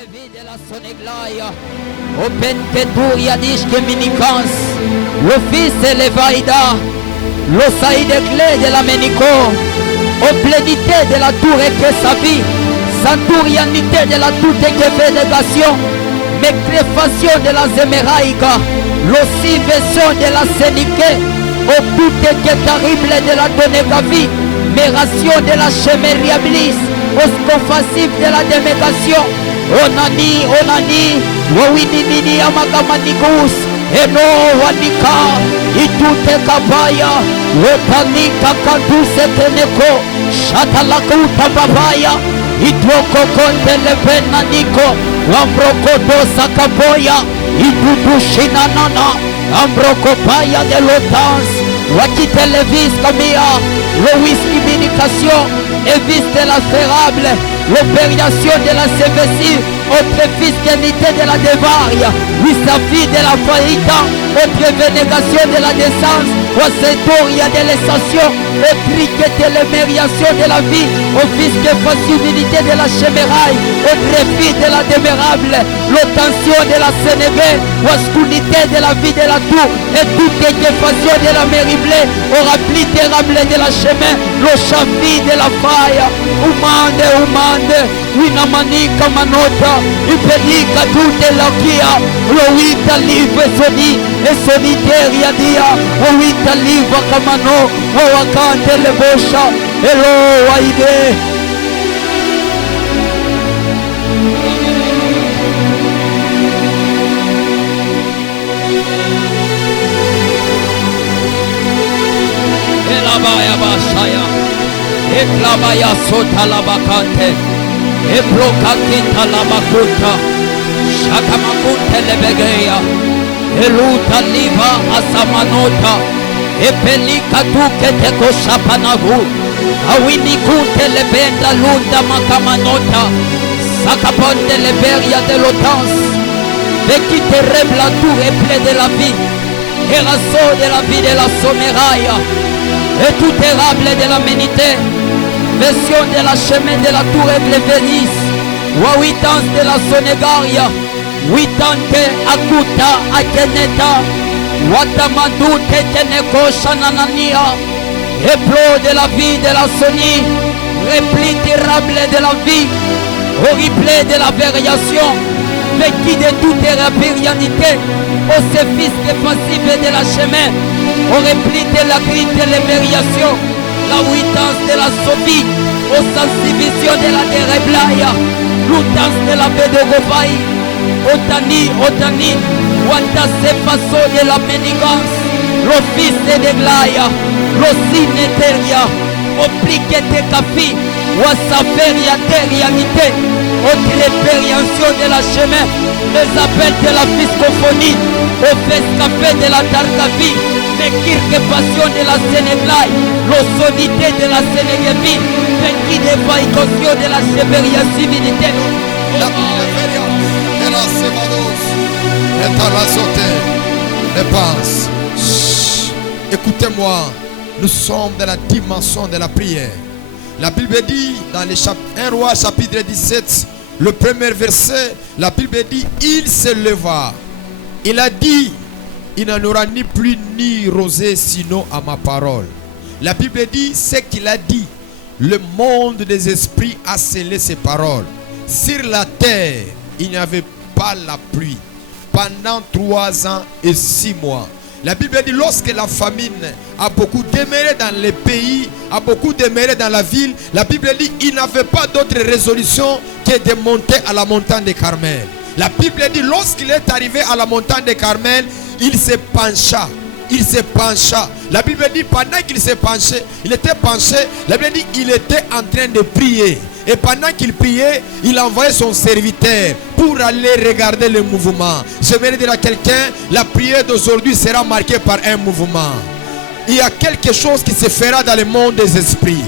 Levi de la Soneglaia, Open Keturia Dishke Minikans, le fils de Levaïda, le saïd clé de la Ménico, au plénité de la tour et que sa vie, Santourianité de la toute événégation, mécréfation de la Zéméraïka, l'ossivation de la Sénique, au tout est terrible de la Donégavi, mération de la Chémériablis, au scofassif de la démégation. Onani, wawinini amagamanigus, eno wanika, itute kabaya, wotanika kaduse teneko, shatalakuta babaya, itwoko konte levenaniko, ambroko dosa kaboya, itutushina nana, ambroko paya de l'otans, wakite levis kamia, le whisky communication, evis de la férable, l'opération de la sévésile, autre fiscalité de la dévaria, vis-à-vis de la faillite, autre vénégation de la naissance, au centauria de l'estation, au criquet de l'émériation de la vie, au fisc facilité de la chéméraille, au tréfit de la démérable, l'obtention de la sénévé, au scounité de la vie de la tour, et toute équipation de la mériblée, au rappli terrible de la chemin, le chafi de la faille, umande, winamanika manota, upelika toute l'okia, le wita livre soni, et solitaire dia, o wita livre kamano, o wakante le bosha, hello waide. Elabaya bashaya, eklabaya sota labakante, eblokakita labakuta, shakamakunte lebegeya, eluta liva asamanota, epelika duke teko shapanagu, awinikunte lebenda lunda makamanota, sakaponte leberia de l'otans, vekite rebla tour eple de la vie, eraso de la vie de la someraille, et tout érable de la ménité, version de la chemin de la tour et de Vénice, ou 8 ans de la Sonégaria, 8 ans de Akuta, Akeneta, Watamadou, Tekeneko, Shananania, éplot de la vie de la Soni, repli terrible de la vie, horrible de la variation, vécu de toute rapérianité, au service défensif de la chemin, au repli de la grille de l'émériation, la huitance de la Sophie, aux sensibilisations de la déreblaya, l'outance de la baie de Govaï, Otani, Wantase façon de la ménigance, l'office de Glaya, l'osinéteria, oblique de Kafi, Wassaferia terrianité, autre expérience de la chemin, les appels de la fiscophonie, au fescafé de la Targavi, les passion de la Sénéglaï, l'osonité de la Sénégavi, les dévaïcation de la Sévéria civilité. La Sévéria, et la Sévanos, et à la sauté, les passes. Écoutez-moi, nous sommes dans la dimension de la prière. La Bible dit dans les 1 Roi chapitre 17, le premier verset, la Bible dit, il se leva. Il a dit, il n'en aura ni pluie ni rosée sinon à ma parole. La Bible dit ce qu'il a dit. Le monde des esprits a scellé ses paroles. Sur la terre, il n'y avait pas la pluie pendant 3 ans et 6 mois. La Bible dit lorsque la famine a beaucoup demeuré dans les pays, a beaucoup demeuré dans la ville, la Bible dit il n'avait pas d'autre résolution que de monter à la montagne de Carmel. La Bible dit lorsqu'il est arrivé à la montagne de Carmel, il se pencha. Il se pencha. La Bible dit pendant qu'il s'est penché, il était penché. La Bible dit il était en train de prier. Et pendant qu'il priait, il envoyait son serviteur pour aller regarder le mouvement. Je vais dire à quelqu'un, la prière d'aujourd'hui sera marquée par un mouvement. Il y a quelque chose qui se fera dans le monde des esprits.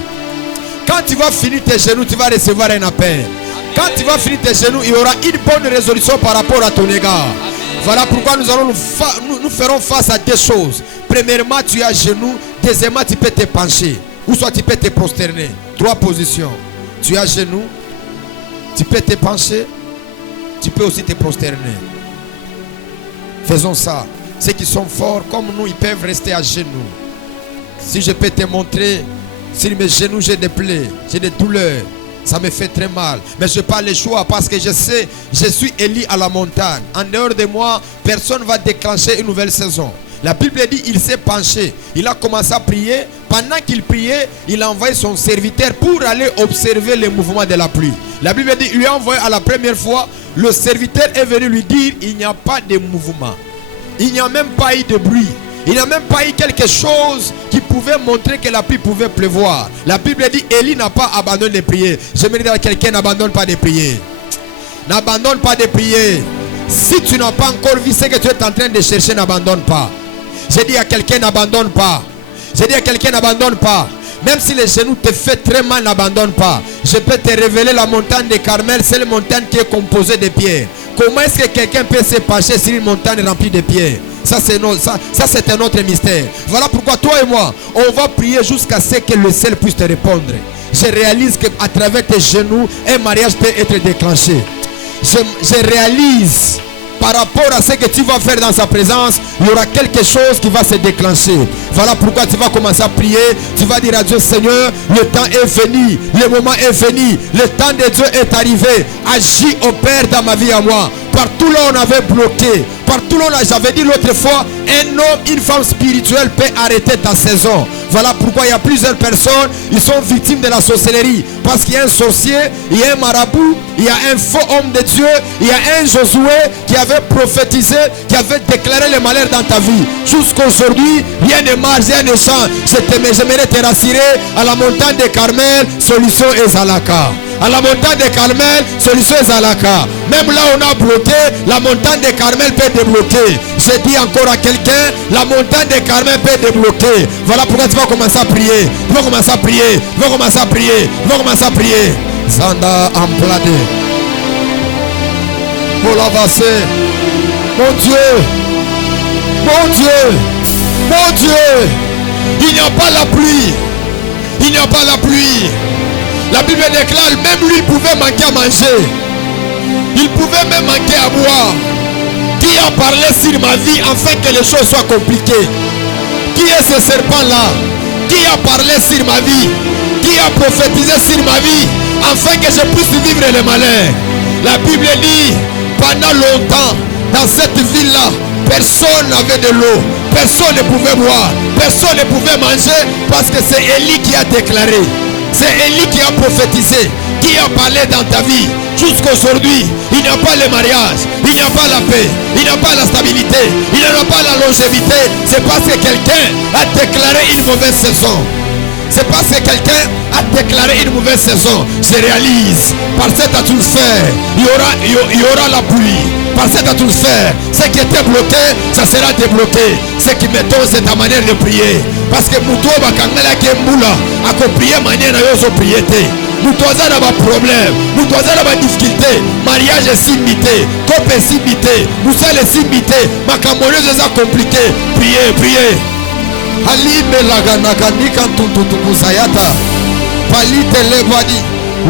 Quand tu vas finir tes genoux, tu vas recevoir un appel. Quand tu vas finir tes genoux, il y aura une bonne résolution par rapport à ton égard. Voilà pourquoi nous ferons face à deux choses. Premièrement, tu es à genoux. Deuxièmement, tu peux te pencher. Ou soit tu peux te prosterner. 3 positions. Tu es à genoux. Tu peux te pencher, tu peux aussi te prosterner. Faisons ça. Ceux qui sont forts comme nous, ils peuvent rester à genoux. Si je peux te montrer, sur mes genoux j'ai des plaies, j'ai des douleurs, ça me fait très mal. Mais je n'ai pas le choix parce que je sais, je suis Élie à la montagne. En dehors de moi, personne ne va déclencher une nouvelle saison. La Bible dit il s'est penché, il a commencé à prier. Pendant qu'il priait, il a envoyé son serviteur pour aller observer les mouvements de la pluie. La Bible dit il lui a envoyé à la première fois, le serviteur est venu lui dire il n'y a pas de mouvement. Il n'y a même pas eu de bruit. Il n'y a même pas eu quelque chose qui pouvait montrer que la pluie pouvait pleuvoir. La Bible dit Élie n'a pas abandonné de prier. Je me dis à quelqu'un, n'abandonne pas de prier. N'abandonne pas de prier. Si tu n'as pas encore vu ce que tu es en train de chercher, n'abandonne pas. J'ai dit à quelqu'un, n'abandonne pas. J'ai dit à quelqu'un, n'abandonne pas. Même si les genoux te font très mal, n'abandonne pas. Je peux te révéler la montagne de Carmel. C'est une montagne qui est composée de pierres. Comment est-ce que quelqu'un peut se pencher sur une montagne remplie de pierres? Ça c'est un autre mystère. Voilà pourquoi toi et moi, on va prier jusqu'à ce que le ciel puisse te répondre. Je réalise qu'à travers tes genoux, un mariage peut être déclenché. Je réalise par rapport à ce que tu vas faire dans sa présence, il y aura quelque chose qui va se déclencher. Voilà pourquoi tu vas commencer à prier. Tu vas dire à Dieu, Seigneur, le temps est venu, le moment est venu, le temps de Dieu est arrivé. Agis au Père dans ma vie à moi. Partout là on avait bloqué, partout là j'avais dit l'autre fois, un homme, une femme spirituelle peut arrêter ta saison. Voilà pourquoi il y a plusieurs personnes, ils sont victimes de la sorcellerie. Parce qu'il y a un sorcier, il y a un marabout, il y a un faux homme de Dieu, il y a un Josué qui avait prophétisé, qui avait déclaré le malheur dans ta vie. Jusqu'aujourd'hui, rien ne marche, rien ne change. J'aimerais te rassurer, à la montagne de Carmel, solution est Zalaka. À la montagne de Carmel, solution est Zalaka. Même là on a bloqué, la montagne de Carmel peut débloquer. J'ai dit encore à quelqu'un, la montagne de Carmel peut débloquer. Voilà pourquoi tu vas commencer à prier. Tu vas commencer à prier. Tu vas commencer à prier. Tu vas commencer à prier. Zanda Amplade. Molavase. Mon Dieu. Mon Dieu. Mon Dieu. Il n'y a pas la pluie. Il n'y a pas la pluie. La Bible déclare, même lui pouvait manquer à manger. Il pouvait même manquer à boire. Qui a parlé sur ma vie afin que les choses soient compliquées? Qui est ce serpent-là? Qui a parlé sur ma vie? Qui a prophétisé sur ma vie afin que je puisse vivre le malheur? La Bible dit, pendant longtemps, dans cette ville-là, personne n'avait de l'eau. Personne ne pouvait boire. Personne ne pouvait manger parce que c'est Élie qui a déclaré. C'est Élie qui a prophétisé, qui a parlé dans ta vie. Jusqu'aujourd'hui, il n'y a pas le mariage, il n'y a pas la paix, il n'y a pas la stabilité, il n'y a pas la longévité. C'est parce que quelqu'un a déclaré une mauvaise saison. C'est parce que quelqu'un a déclaré une mauvaise saison. Je réalise, par cet atmosphère, il y aura la pluie. Par cet atmosphère, ce qui était bloqué, ça sera débloqué. Ce qui mettons, c'est ta manière de prier. Parce que nous devons prier manière de prier. Nous devons avoir des problèmes, nous devons avoir des difficultés. Mariage est simité, couple est simité, nous sommes les simités. Ma camoleuse est compliquée. Priez, priez. Halime laganagani kantutukusayata. Palite levadi.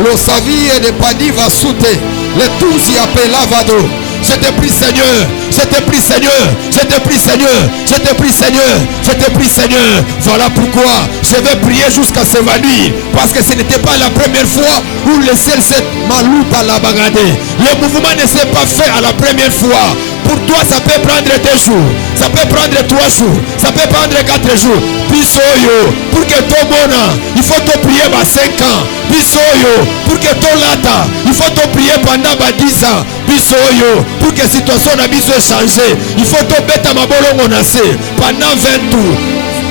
Lo savie de padi va souter. Le tous y appela vado. Je te prie Seigneur, je te prie Seigneur, je te prie Seigneur, je te prie Seigneur, je te prie Seigneur. Voilà pourquoi je vais prier jusqu'à s'évanouir. Parce que ce n'était pas la première fois où le ciel s'est malouta à la bagadé. Le mouvement ne s'est pas fait à la première fois. Pour toi ça peut prendre 2 jours, ça peut prendre 3 jours, ça peut prendre 4 jours. Bisoyo, pour que ton bona, il faut te prier 5 ans. Bisoyo, pour que ton lata, il faut te prier pendant 10 ans. Bisoyo, pour que la situation n'a pas changé, il faut te mettre ma bolongo nassé pendant 20 tours,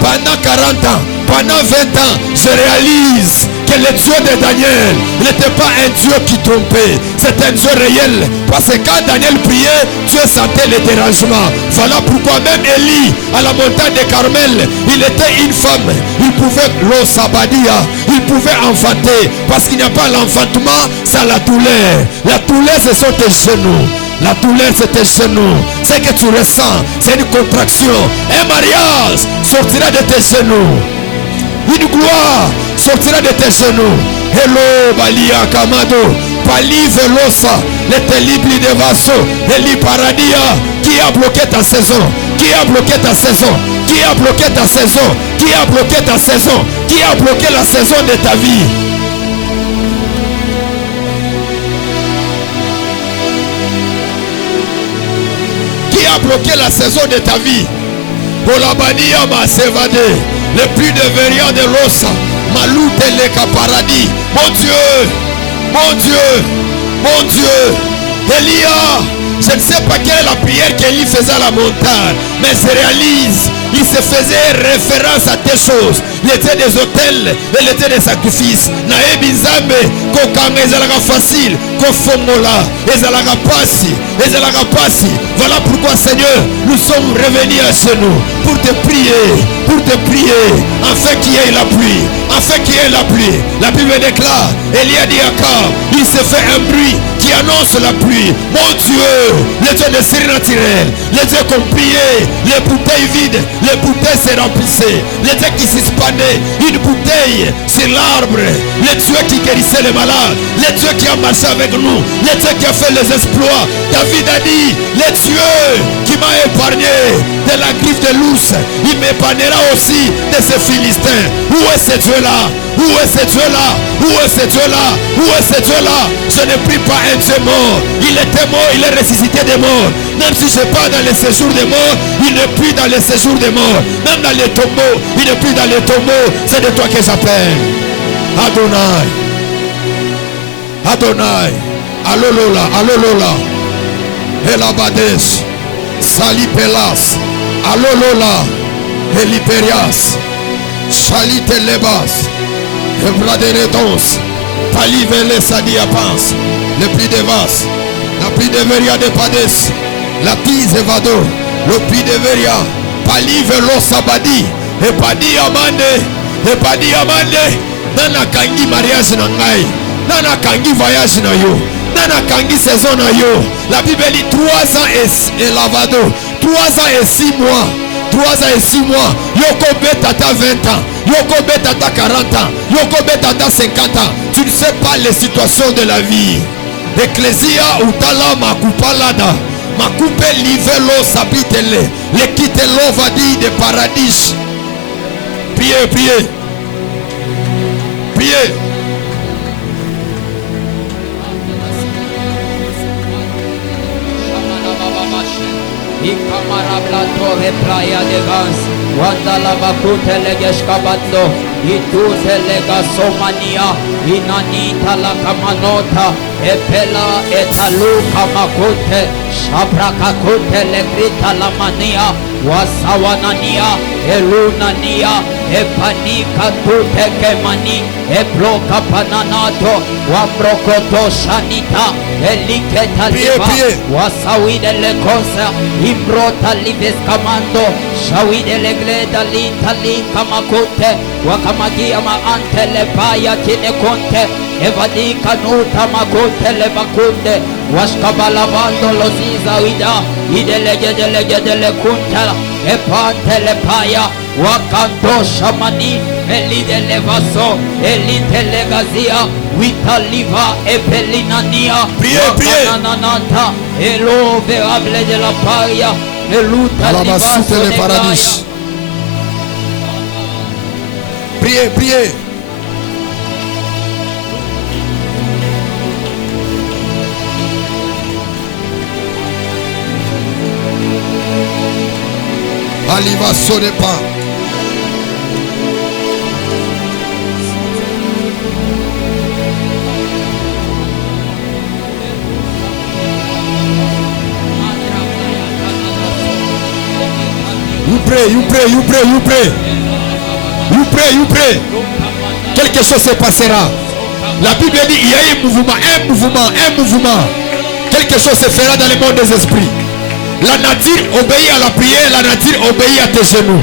pendant 40 ans, pendant 20 ans. Je réalise que le Dieu de Daniel n'était pas un Dieu qui trompait, c'est un Dieu réel. Parce que quand Daniel priait, Dieu sentait les dérangements. Voilà pourquoi même Élie, à la montagne de Carmel, il était une femme. Il pouvait l'osabadia, il pouvait enfanter. Parce qu'il n'y a pas l'enfantement, c'est la douleur. La douleur, ce sont tes genoux. La douleur, c'est tes genoux. Ce que tu ressens, c'est une contraction. Un mariage sortira de tes genoux. Une gloire sortira de tes genoux. Hello, Balia Kamado. Palive l'osa, le telibli de vaso, Eli Paradia. Qui a bloqué ta saison? Qui a bloqué ta saison? Qui a bloqué ta saison? Qui a bloqué ta saison? Qui a bloqué la saison de ta vie? Qui a bloqué la saison de ta vie? Bolabania m'a s'évadé. Le plus de verriant de l'osa. Maloute le paradis. Mon Dieu, mon Dieu, mon Dieu. Elia, je ne sais pas quelle est la prière qu'Élie faisait à la montagne, mais se réalise, il se faisait référence à des choses. Il était des hôtels, il était des sacrifices. Naebi Nzambe, kokanga ezalaka facile, kofongola, ezalaka pasi. Voilà pourquoi Seigneur, nous sommes revenus à chez nous pour te prier, afin qu'il y ait la pluie, La Bible déclare, Élie dit à Akab, il se fait un bruit qui annonce la pluie. Mon Dieu, les dieux de surnaturel, les dieux qui ont prié, les bouteilles vides, les bouteilles se remplissaient, les dieux qui suspendait une bouteille sur l'arbre, les dieux qui guérissaient les malades, les dieux qui ont marché avec nous, les dieux qui ont fait les exploits. David a dit, les dieux qui m'ont épargné de la griffe de l'ours, il m'épargnera aussi de ces Philistins. Où est ce Dieu-là? Où est ce Dieu-là? Où est ce Dieu-là? Où est ce Dieu-là? Je ne prie pas un Dieu mort. Il était mort, il est ressuscité des morts. Même si je ne suis pas dans les séjours des morts, il n'est plus dans les séjours des morts. Même dans les tombeaux, il n'est plus dans les tombeaux. C'est de toi que j'appelle. Adonai. Adonai. Alolola. Alolola. Elabades. Salipelas. Alolola. Eliperias. Chalite lebas. Evladeredons. Palivele sadiapans. Le plus de vas. La pluie de veria de Pades. La pise evado. Le pluie de veria. Palivelo sabadi. Epadi amande. Epadi amande. Nana kangi mariage na ngai. Nana kangi voyage na yo. Nana kangi saison na yo. La Bible dit 3 ans et lavado. 3 ans et 6 mois. 3 ans et 6 mois. Yoko betata 20 ans. Yoko betata 40 ans. Yoko betata 50 ans. Tu ne sais pas les situations de la vie. Ecclesia utala makupalada. Makupe livelo sabitele. Le kitelo vadi de paradis. Priez, priez. Priez. Icamarablatore playa de Vans, Wanda la Bakute Legeshkabando, Ituse Legasomania, Inanita la Kamanota, Epela etaluka makute, Shabraka kute legrita la mania, Wasawanania, Elunania, Epanika tute kemani, Ebloka pananato, Wambrokoto shanita, Eliketa liva, Wasawide lekosa, Imbrota lives kamando, Shawide legleda litali kamakute, Wakamagia ma antele paya tinekonte, Evadika nuta makunte levakunde, Washkabalavando loziza wida, Idelege kunta, Epante lepaya, Wakanto shamani, Elide levaso, Elite legazia, Vitaliva epelinania, Wakananata, Elo verable de la paria, Eluta livaso de paradis. Priez, priez. Aliva Sonepa. You pray, you pray, you pray, you pray. You pray, you pray. Quelque chose se passera. La Bible dit il y a un mouvement. Quelque chose se fera dans le monde des esprits. La nature obéit à la prière, la nature obéit à tes genoux.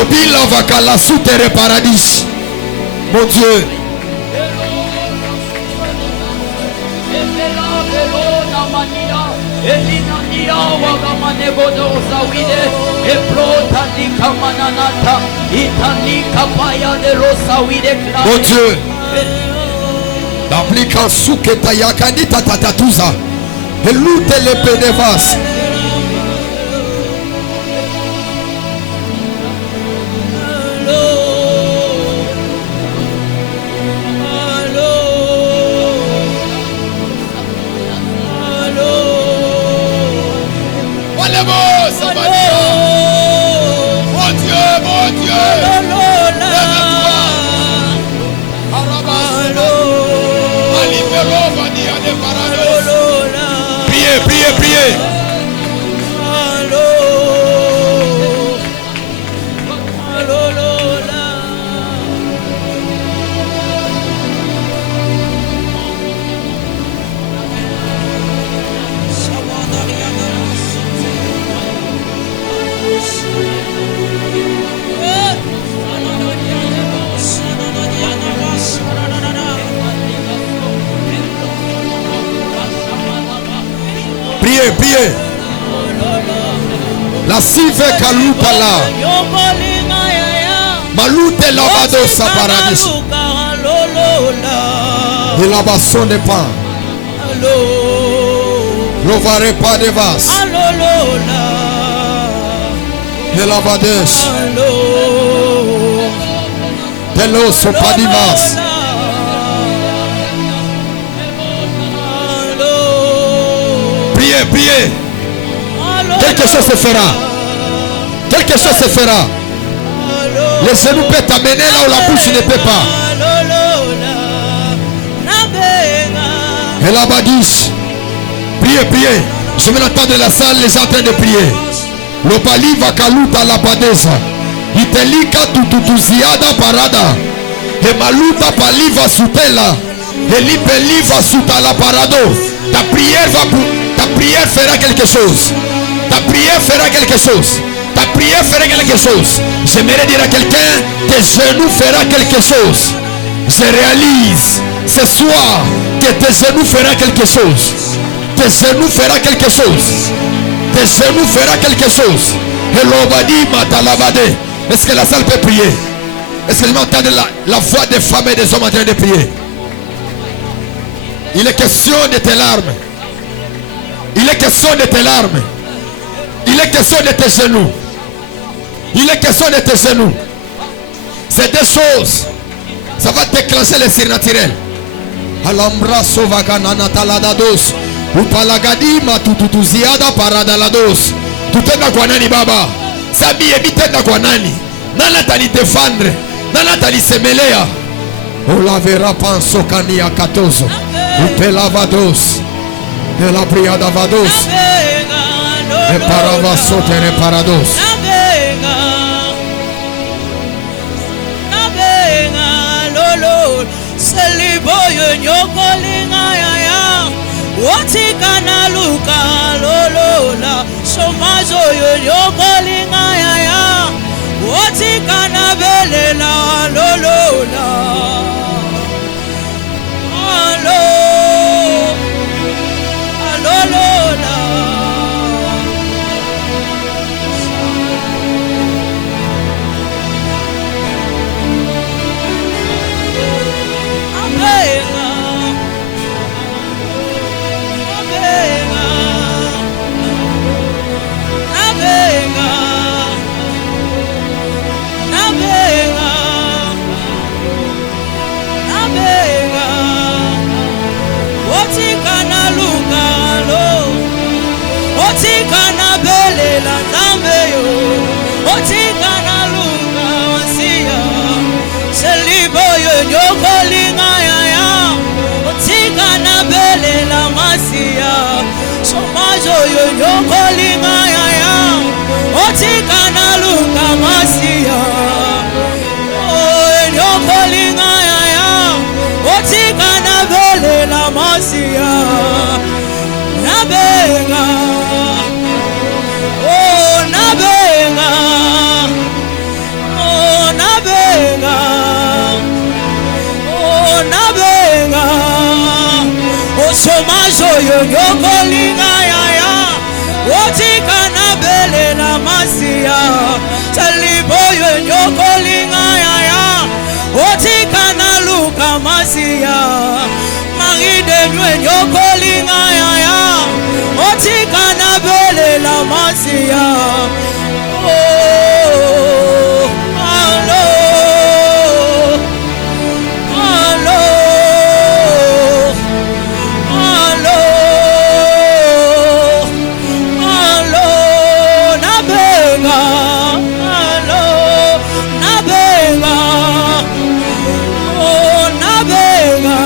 Obi la vakala souterre paradis. Mon Dieu. Mon Dieu. D'aplika suketa yakanita tatatuza. Elute le penevas. Priez. Priez. La sive kalupala. Malute lavado sa paradis. Et la basson de pain. Lovare pas de vas. Et la vades. Telo so pas divas. Priez. Quelque chose se fera. Les genoux peuvent t'amener là où la bouche ne peut pas. Et la badis. Priez. Je vais entendre de la salle les gens en train de prier. Le bali va kaluta la badesa. Itelika tutuziada parada. Et maluta paliva sutela. Et lipeliva suta la parado. Ta prière fera quelque chose. J'aimerais dire à quelqu'un, tes genoux fera quelque chose. Je réalise ce soir que tes genoux fera quelque chose. Et l'obadi matalabade. Est-ce que la salle peut prier? Est-ce que vous entendez la voix des femmes et des hommes en train de prier? Il est question de tes larmes. Il est question de tes larmes. Il est question de tes genoux. C'est des choses. Ça va déclencher les surnaturels. Alambra sovagana taladados. Upalagadi matutuziada paradalados. Tutenda kwa nani baba? Sabi ebitenda kwa nani? Nana tani défendre. Nana tani semelea. On verra penso kania katozo. Upelavados. De la priada vados. E paravaso tere parados. Seliboyo nyokolinga ya Watikana luka lolola Somazo yo nyokolinga ya Watikana belela lolola Alolola Otikana belela zambeyo Otikana luka wasiya Seliboyo nyokolinga ya Otikana belela masiya Somazo yo nyokolinga ya Otikana luka masiya Nyokolinga ya Otikana belela masiya Nabenga Somazo yo nyokolinga ya Otikana belela masiya Saliboyo nyokolinga ya Otikana luka masiya masia. Oh, allo, allo, allo, allo, nabenga, allo, nabenga, oh, nabenga,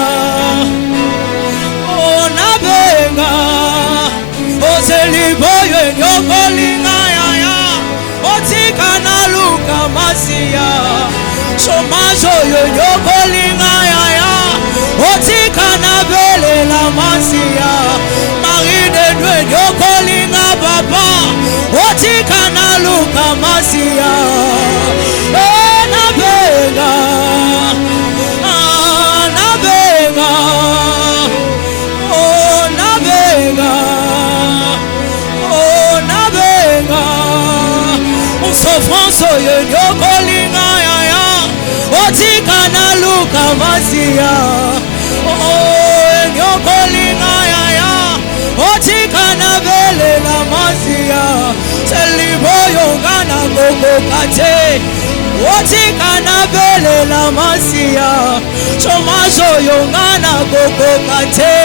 oh, nabenga, oh, seliboyo nyokolinga yaya, otika na luka masia, somazo yo nyokolinga yaya, otika na bele la masia, marine dwe nyokolinga papa, otika na luka masia, eh, nabenga, ah, nabenga, oh, nabenga, oh, nabenga, souffrance yo nyokolinga yaya, otika na luka masia, oh, nyokolinga yaya, otika na bele la masia, seliboyo ngana gogo kate, otika na bele la masia, somazo yo ngana gogo kate,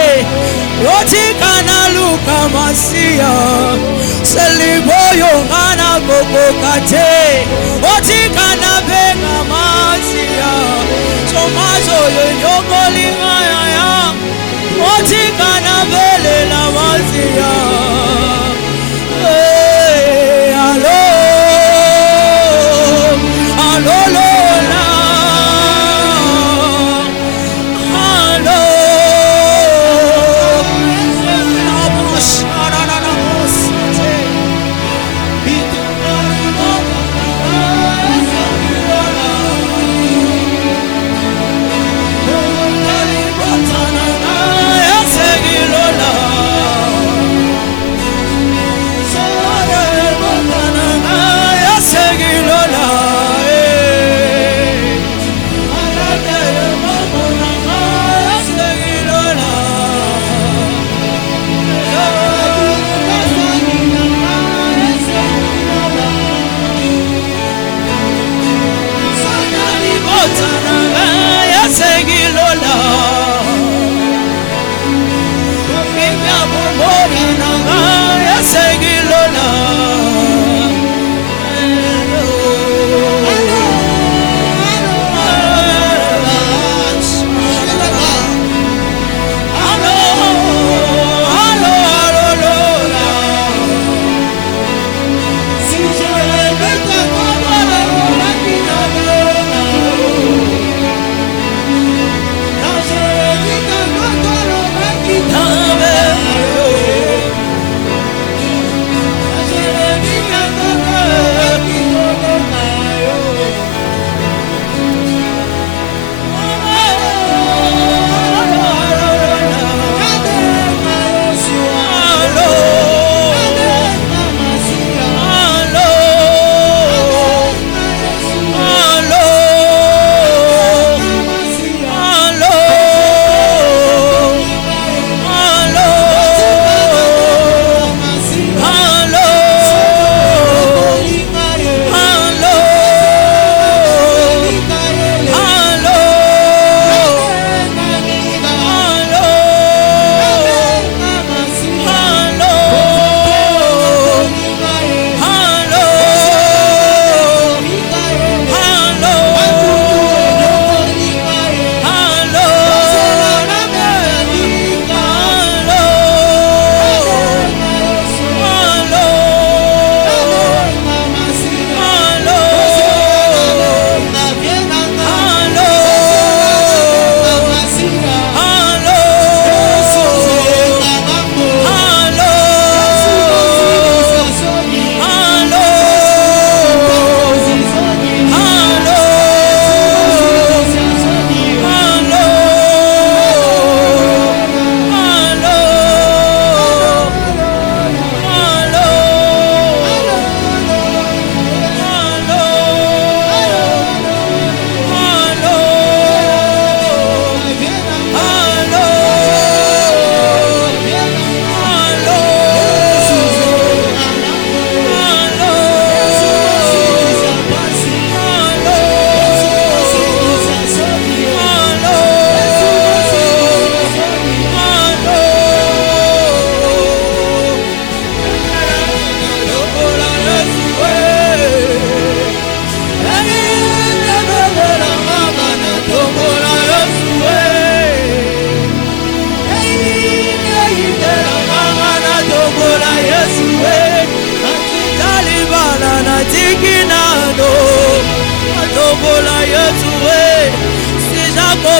otika na luka masia, seliboyo ngana gogo kate, otika na benga masia, somazo yo nyokolinga yaya, otika na bele la masia. Hey, allo, allo, lola, allo, vamos, vamos,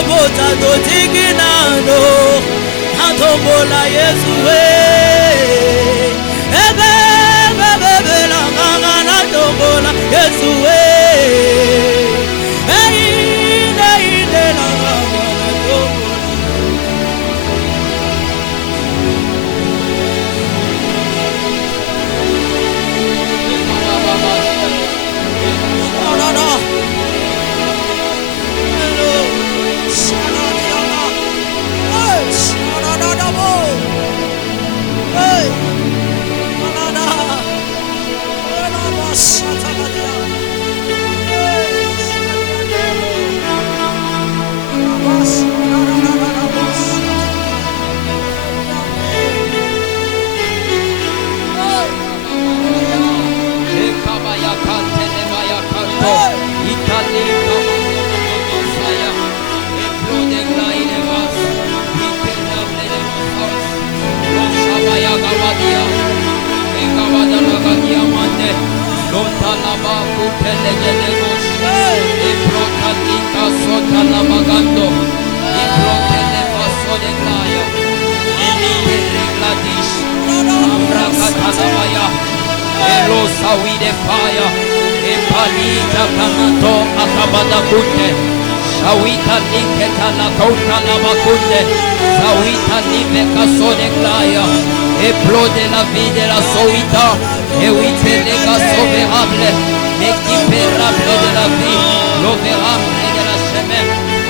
bota dotikinano atombola Yesu ebebebe la ngana tombola Yesu inde la ngana tombola Shawita liketa la kota la bakunde, Shawita liveka soneglaya, éplode la vie de la Sowita, et oui, lega sauverable, l'équipérable de la vie, l'opérable de la chemin,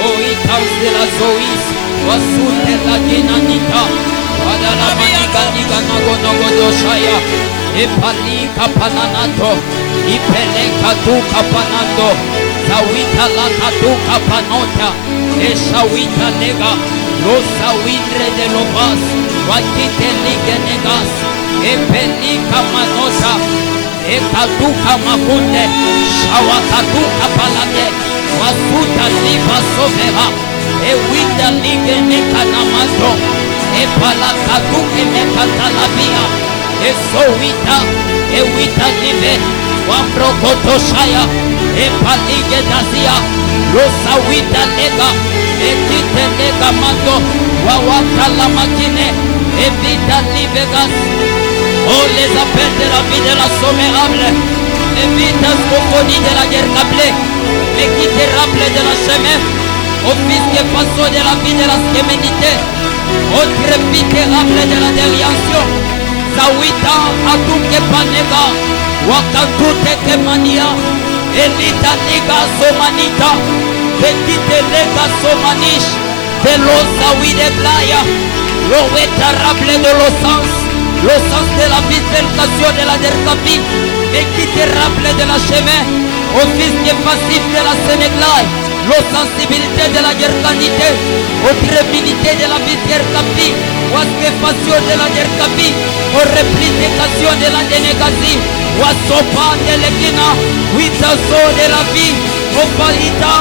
Oitas de la Zoïs, Wasute la dinanita, Wadala maniga niga nago nogo doshaya, Epalika pananato, Ipeleka tu kapanando, Sawita la katuka panota, Eshawita nega, Lo sawindre de lobas, Wakite lige negas, Epelika manota, Ekatuka makunde, Shawakatuka palade, Wasuta liba sovera, Ewita lige nekanamato, Epalakatuke mekatalabia, Esowita, Ewita libe, Wambrokotoshaya, Epalige dazia, Losawita lega, Etite lega mando, Wawata la makine, Evita livegas. Oh, les appels de la vie de la sommérable, Evita scophonie de la guerre câblée, mais qui te rappelle de la chemin, au fils que façon de la vie de la skéménité, au trépidérable de la déviation, Zawita atuke panega, Wakatute kemania, Elita liga somanita, Petite lega somanish, de l'osawi de playa, l'ovetarable de le sens de la bifurcation de la dercapi, mais qui te rappelle de la chemin, au fils qui est passif de la Sénégal, la sensibilité de la dercanité, au trépidité de la bifurcapi, au asquefation de la dercapi, au réplication de la dénégatie, au sopa de l'équina, huitazo de la vie, au faïta,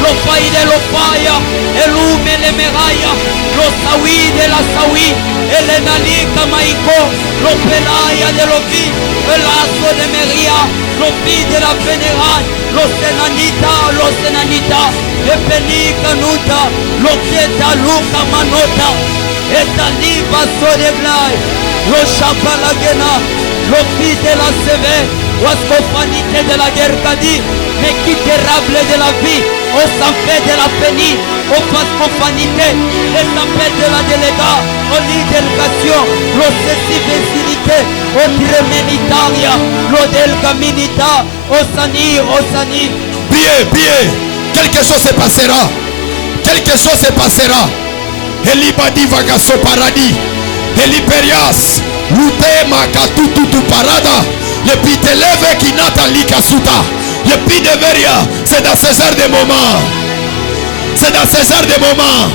le faï de l'opaya, et l'oume et les merailles, le saoui de la saoui, et les nalika maïko, le pelaya de l'opi, le lasso de meria, l'opi de la fédérale, le senanita, le pelika nuta, le pieta luka manota, et taliba sodeblai, le chapalagena, le fils de la seve, wascofanité de la guerre kadi, mais qui terrible de la vie, au sanfait de la pénie, au pascofanité, les appels de la délégat, au l'idélisation, l'ossessivité, au tiremenitaria, l'odelgaminita, au sani. Bien, quelque chose se passera. Quelque chose se passera. Elibadi vagaso paradis. Eliperias. Lute makatutu parada. Le piteleve qui n'attend likasuta. Le pi de veria. C'est dans ces heures de moments. C'est dans ces heures de moments.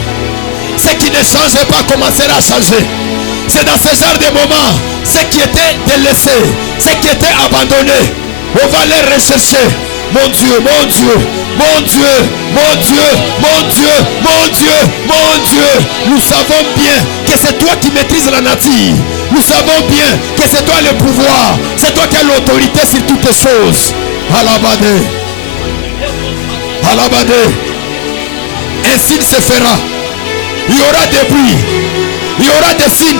Ce qui ne change pas commencera à changer. C'est dans ces heures de moments. Ce qui était délaissé. Ce qui était abandonné. On va les rechercher. Mon Dieu, mon Dieu, mon Dieu, mon Dieu, mon Dieu, mon Dieu, mon Dieu. Nous savons bien que c'est toi qui maîtrises la nature. Nous savons bien que c'est toi le pouvoir. C'est toi qui as l'autorité sur toutes les choses. Alabade. Alabade. un signe se fera. Il y aura des bruits, il y aura des signes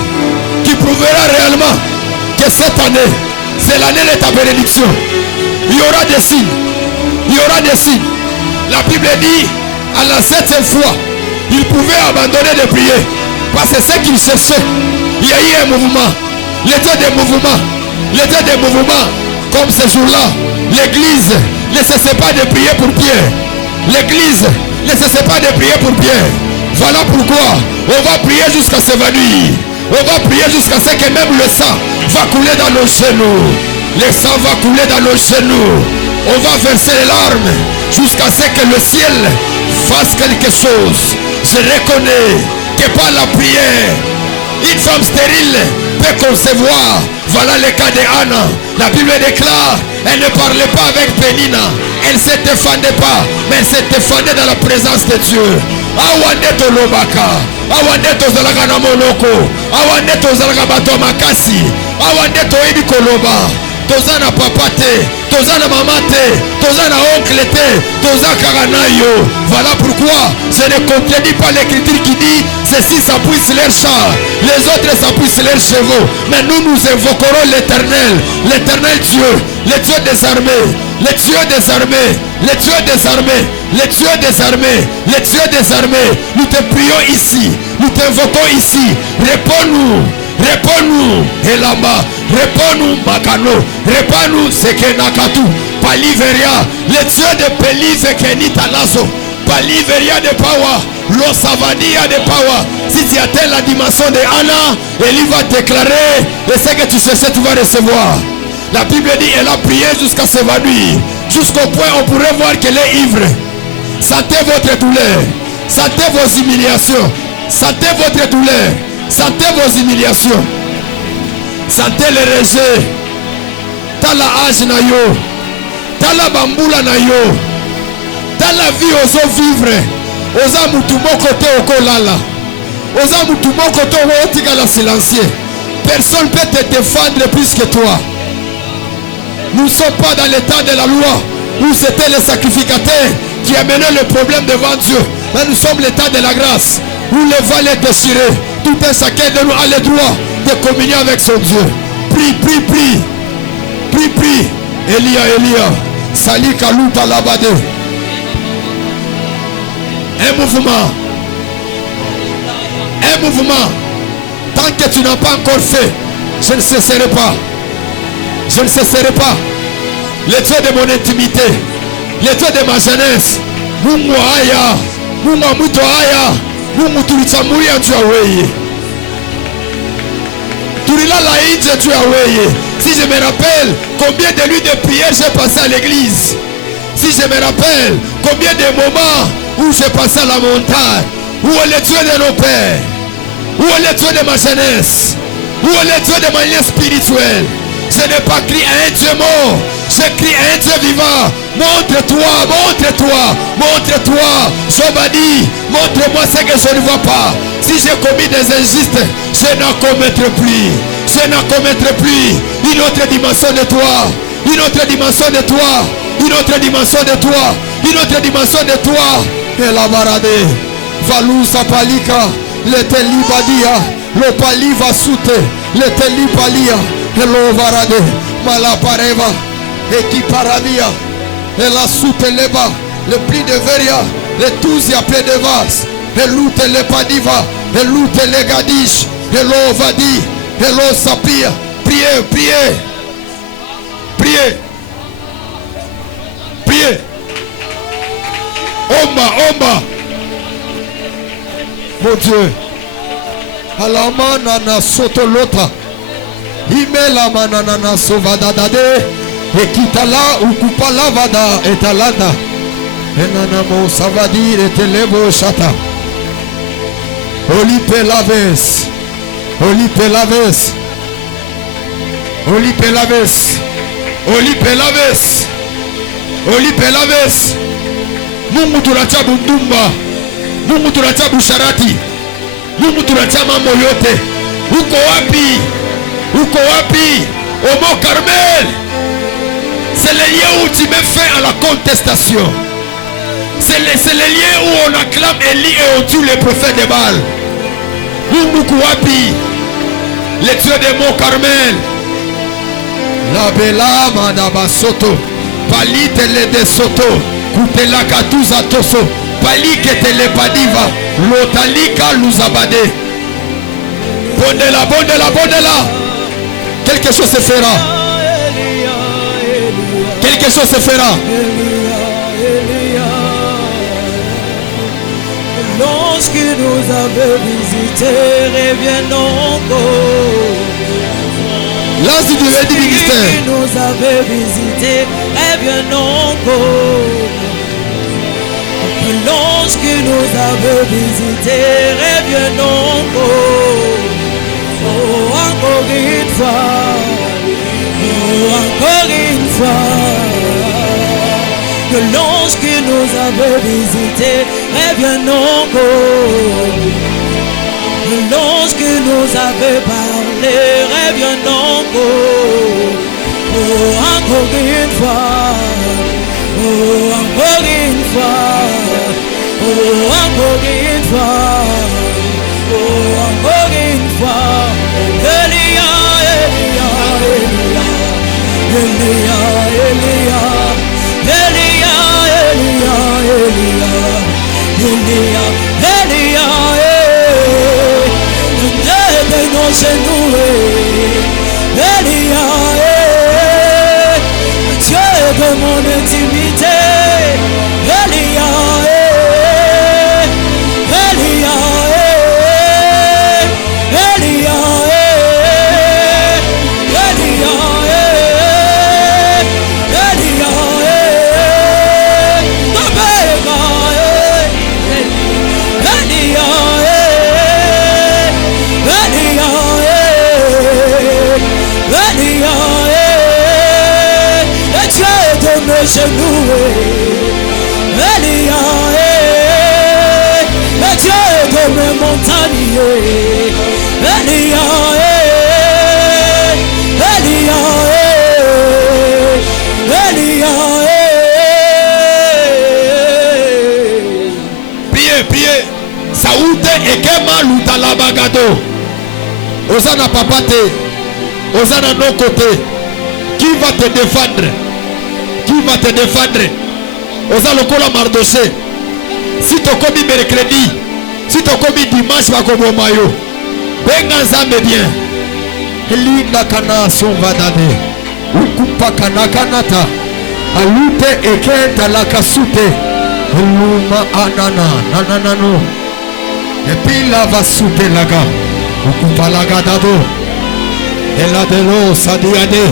qui prouvera réellement que cette année, c'est l'année de ta bénédiction. Il y aura des signes, il y aura des signes. La Bible dit, à la 7e fois, il pouvait abandonner de prier. Parce que ce qu'il cherchait, il y a eu un mouvement. L'état des mouvements, l'état des mouvements, comme ce jour-là, l'église ne cessait pas de prier pour Pierre. L'église ne cessait pas de prier pour Pierre. Voilà pourquoi on va prier jusqu'à s'évanouir. On va prier jusqu'à ce que même le sang va couler dans nos genoux. Le sang va couler dans nos genoux. On va verser les larmes jusqu'à ce que le ciel fasse quelque chose. Je reconnais que par la prière, une femme stérile peut concevoir. Voilà le cas de Anna. La Bible déclare, elle ne parlait pas avec Pénina. Elle ne se défendait pas, mais elle se défendait dans la présence de Dieu. Awande tolobaka, awande tozalaka na monoko, awande tozalaka bato makasi, awande toyebi koloba, toza na papa te, toza na mama te, toza na oncle te, toza kaka na yo. Voilà pourquoi je ne contredis pas l'écriture qui dit ceci s'appuie sur leurs chars, les autres s'appuient sur leurs chevaux, mais nous invoquerons l'éternel, l'éternel Dieu, le Dieu des armées, le Dieu des armées, le Dieu des armées, le Dieu des armées, le Dieu des armées. Nous te prions ici, nous t'invoquons ici. Réponds-nous, réponds-nous, Elamba, réponds-nous, Makano, réponds-nous, Sekenakatu, Paliveria, le Dieu de Pélis et Kenitalazo, Paliveria de Power, Losavadia de Power. Si tu atteins la dimension de Anna, elle va déclarer, et ce que tu cherches, tu vas recevoir. La Bible dit elle a prié jusqu'à s'évanouir. Jusqu'au point où on pourrait voir qu'elle est ivre. Sentez votre douleur. Sentez vos humiliations. Sentez votre douleur. Sentez vos humiliations. Sentez le rejet. Tala âge na yo. Tala bambula na yo. Tala vie ozo vivre. Oza mutumo kote okolala. Oza mutumo kote otika la silencier. Personne ne peut te défendre plus que toi. Nous ne sommes pas dans l'état de la loi où c'était le sacrificateur qui amenait le problème devant Dieu. Mais nous sommes l'état de la grâce où les valets déchirés, tout un chacun de nous a le droit de communier avec son Dieu. Prie, prie, prie. Prie, prie. Elia, Elia. Sali Kaluta Labade. Un mouvement. Un mouvement. Tant que tu n'as pas encore fait, je ne cesserai pas. Je ne cesserai pas. Le Dieu de mon intimité, le Dieu de ma jeunesse, Mungu haya, Mungu mwito haya, Mungu tulichamulia juu ya weye. Tulilala nje juu ya weye. Si je me rappelle combien de nuits de prière j'ai passé à l'église. Si je me rappelle combien de moments où j'ai passé à la montagne. Où est le Dieu de nos pères? Où est le Dieu de ma jeunesse? Où est le Dieu de ma lien spirituel? Je n'ai pas crié à un Dieu mort, j'ai crié à un Dieu vivant. Montre-toi, montre-toi, montre-toi. Je dit, montre-moi ce que je ne vois pas. Si j'ai commis des injustes, je n'en commettrai plus. Je n'en commettrai plus. Une autre dimension de toi, une autre dimension de toi, une autre dimension de toi, une autre dimension de toi. Et la barade, Valou Sapalika, le Telibadia, le Pali va soute, le Telibalia. Hello varade, malapareva, equiparavia, et la souteleba, le pli de veria, le tous y appelé de vas, et l'oute le padiva, et l'oute le gadish, hello vadi, hello sapia, priez, priez, priez, priez, omba, omba, mon Dieu, alamana na sotolota. Imela manana sovadadade ekitala ukupala vada etalanda enana mo savadir etelebo shata olipe laves olipe laves olipe laves olipe laves olipe laves. Mungu tunacha bundumba, Mungu tunacha busharati, Mungu tunacha mambo yote. Uko wapi? Uko wapi? Au Mont Carmel. C'est le lieu où tu mets fin à la contestation. C'est les lieux où on acclame Élie et on tue les prophètes de Baal. Wapi, les dieux de Mont Carmel. La bella madaba soto, pali tele de soto, kutela katuza toso, pali que tele padiva, lotalika luzabade. Bondela, bondela, bondela. Quelque chose se fera. Quelque chose se fera. Lorsque nous avons visité, reviens encore. Lance du ministère. Lorsque nous avons visité, reviens encore. Lorsque nous avons visité, reviens encore. Oh, encore une fois. Oh, encore une fois. Que lorsque nous avons visité, reviens encore. Que lorsque nous avons parlé, reviens encore. Oh, encore une fois. Oh, encore une fois. Oh, encore une fois. Oh, encore une fois. Elia, Elia, Elia. Elia, Elia. Elia, Elia, Elia, Elia, Elia, Dieu de nos genoux, Elia, Dieu de mon intimité, Elia, Elia, Elia, genoux, Elia, le Dieu de mes montagnes, Elia, Elia, Elia. Priez, priez. Saoute et Kema Lutalabagado. Osana papate. Osana non côté. Qui va te défendre? Qui va te défendre? Osa lokola Mardoché. Si tu commis mercredi, si tu commis dimanche, va comme maillot. Benga Zambe bien. Linda kana son vadane. Ukupa kana kanata. Alute ekenta la kasute. Luma anana nananano. Et puis là va souper laga. Ukupa laga dado. Et là de l'eau sadiade.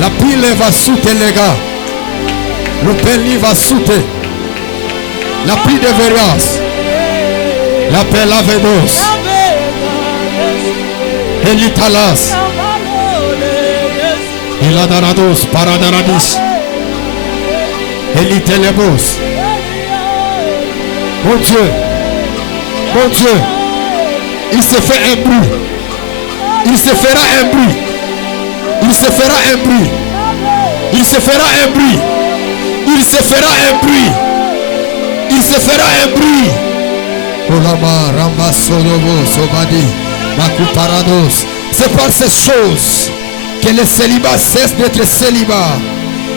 La pile va sauter les gars. Le peli va sauter. La pile de Verias. La pelle Avedos. Elitalas. Eladarados. Paradaradis. Elitelebos. Mon Dieu. Mon Dieu. Il se fait un bruit. Il se fera un bruit. Il se fera un bruit. Il se fera un bruit. Il se fera un bruit. Il se fera un bruit. Olama Ramba Solobo Sobadi Makuparados. C'est par ces choses que le célibat cesse d'être célibat.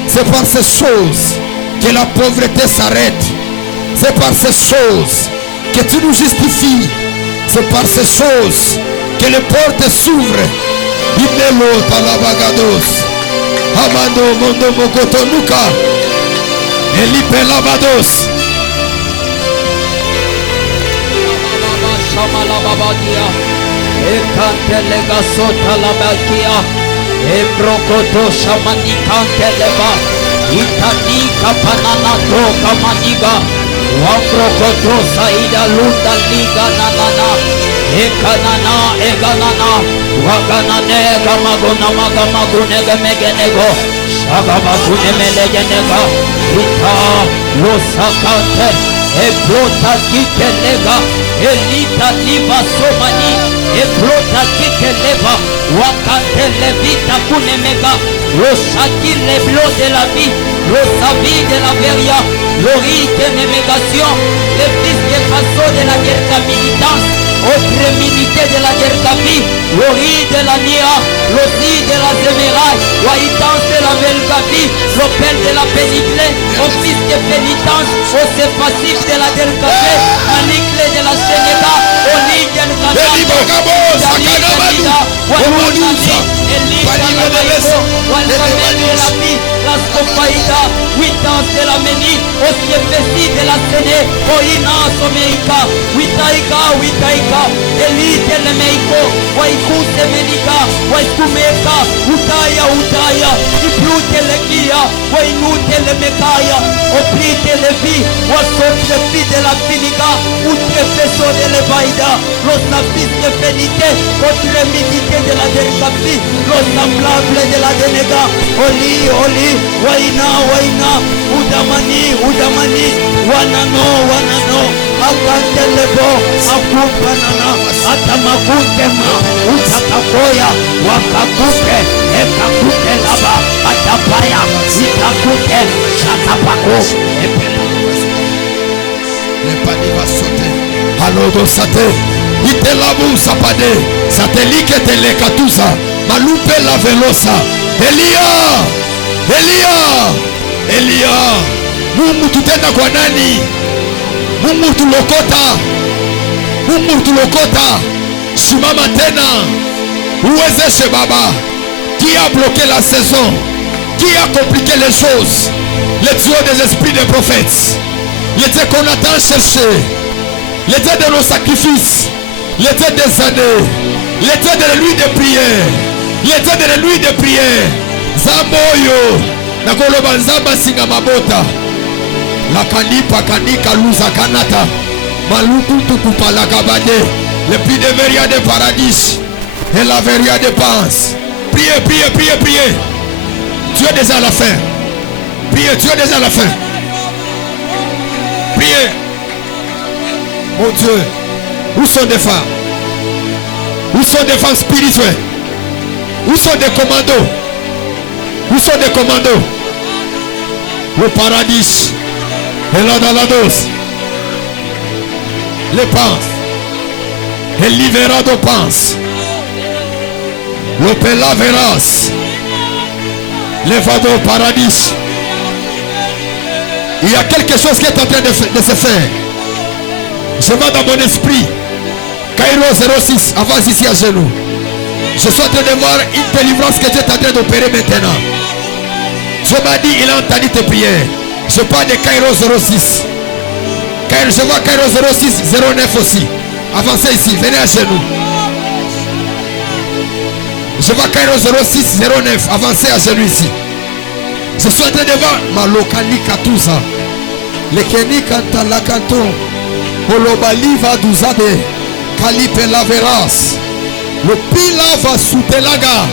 C'est par ces choses que la pauvreté s'arrête. C'est par ces choses que tu nous justifies. C'est par ces choses que les portes s'ouvrent. Inelo talabagados. Amando mondo mokotonuka. Elipe lavados. Shamalababadia. Ekantelega sotalabakia. Ebrokoto shamanikanteleba. Itanika pananato kamaniga. Wambrokoto saida lunda liga nanana. Ekanana eganana. Waganane gamagona magamagunega megenego. Shagabagune melegenega. Ita losakante. Eblota kikelega. Elita liva somani. Eblota kikeleva. Wakante levita kunemega. Le chaki le blo de la vie. Le savi de la veria. l'orite négation, le fils de Faso de la guerre militance, autre milité de la guerre vie, l'ori de la Nia, l'osi de la Zéméraille, l'oïtance de la Belgavi, l'opel de la pénible, au fils de pénitence, au sépatif de la Delcafé, à l'icle de la Sénéga, au lit de la Scopaïda, huitance de la Méni, au Siepesi de la Séné, au Ina Someika, huitaïka, Elite de Meiko, Waiku Semenika, Waikumeka, Utaya, Iplute Lekia, Wainute Lemekaya, Oplite Levi, Wasotre Fi de la Finiga, Utrefeso de Levaïda, los nafis de Fénité, autre médité de la Dercapi, los semblables de la Denega, Oli, Waina, Udamani, Wanano, Akantelebo, Akumpanana, Atamakutema, Utakakoya, Wakakute, Ekakute Laba, Atapaya, Itakute, Chatapako, Le panier va sauter. Alodo sate. Itelabu sapade. Satelike telekatusa. Malupe la velosa. Elia. Mungu tutenda kwa nani? Mungu tulokota. Simama tena. Uwezeshe Baba. Qui a bloqué la saison? Qui a compliqué les choses? Les dieux des esprits des prophètes. Les dieux qu'on attend chercher. Les dieux de nos sacrifices. Les dieux des années. Les dieux de la nuit de prière. Les dieux de la nuit de prière. Zaboyo. Nakoloba nzamba singa mabota. La kanipa kanika luza kanata. Maluku tukupa la kabade. Le prix de veria de paradis. Et la veria de pense. Priez. Tu es déjà à la fin. Priez, tu es déjà à la fin. Priez. Mon Dieu. Où sont des femmes? Où sont des femmes spirituelles? Où sont des commandos? Où sont des commandos? Le paradis. Et là dans la dose. Les penses. Et libérado pense. Le pela veras. Les vado paradis. Il y a quelque chose qui est en train de se faire. Je vais dans mon esprit. Cairo 06, avance ici à genoux. Je suis en train de voir une délivrance que Dieu est en train d'opérer maintenant. Dieu m'a dit, il a entendu tes prières. Je parle de Cairo 06. Je vois Cairo 06, 09 aussi. Avancez ici, venez à genoux. Je vois Cairo 06, 09. Avancez à genoux ici. Je suis en train de voir ma locali Katouza. Le Keni Kanta la Kanton. Olobali va douzade. Kalipe la veras. Le pila va soutelaga.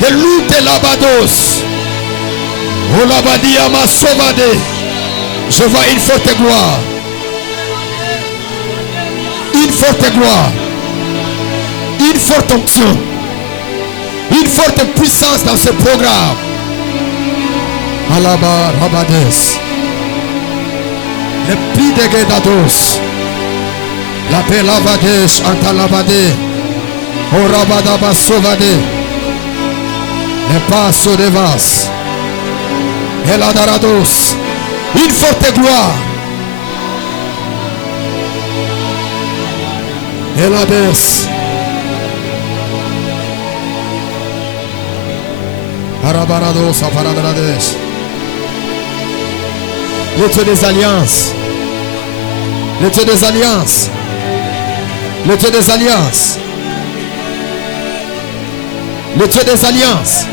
De lute la bados. Olabadi ama sauvade. Je vois une forte gloire. Une forte gloire. Une forte onction. Une forte puissance dans ce programme. Alaba Rabades. Le prix de Gedados. La paix Lavades Antalabade. Orabadaba Sauvade. Le passo de Vas. Eladarados. Une forte gloire. Elades. Arabarados Afaradades. Le Dieu des alliances. Le Dieu des alliances. Le Dieu des alliances. Le Dieu des alliances.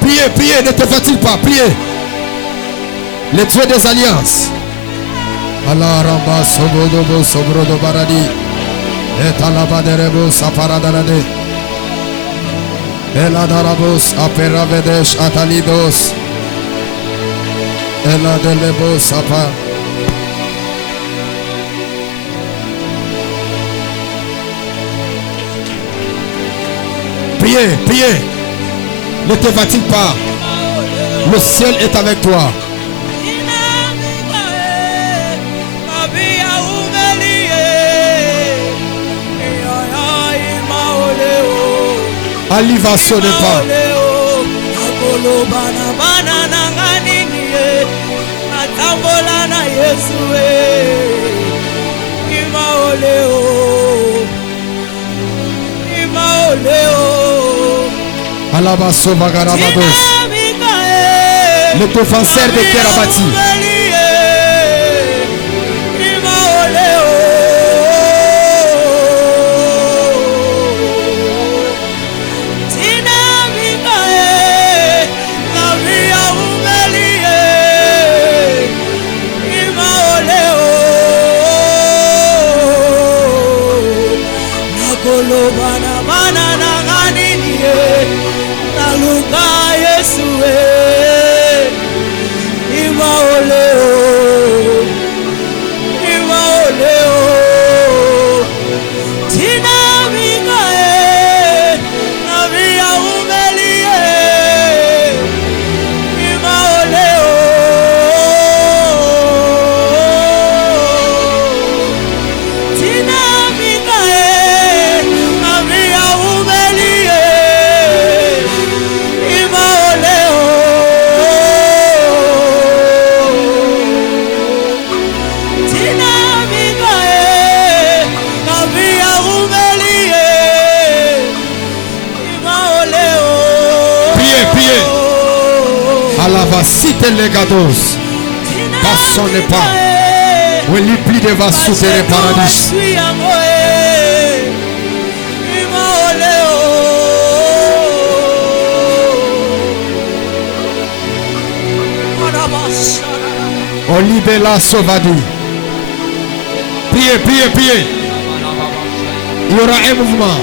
Priez, ne te fatigue pas, priez. Le Dieu des alliances. Allah Ramba Sobodobo Sobrodo Baradi. Et Alabaderebo Saparadarade. Eladarabos Aperavedesh Atalidos. Eladelebo Sapa. Priez. Ne te fatigue pas. Le ciel est avec toi. Aliva sonepa. Alaba Sovagarabados. Le défenseur de Kerabati. Cite les gados, passons les pas, où il plie de va sous les paradis. Olibela Sovadi. Priez, priez, priez. Il y aura un mouvement.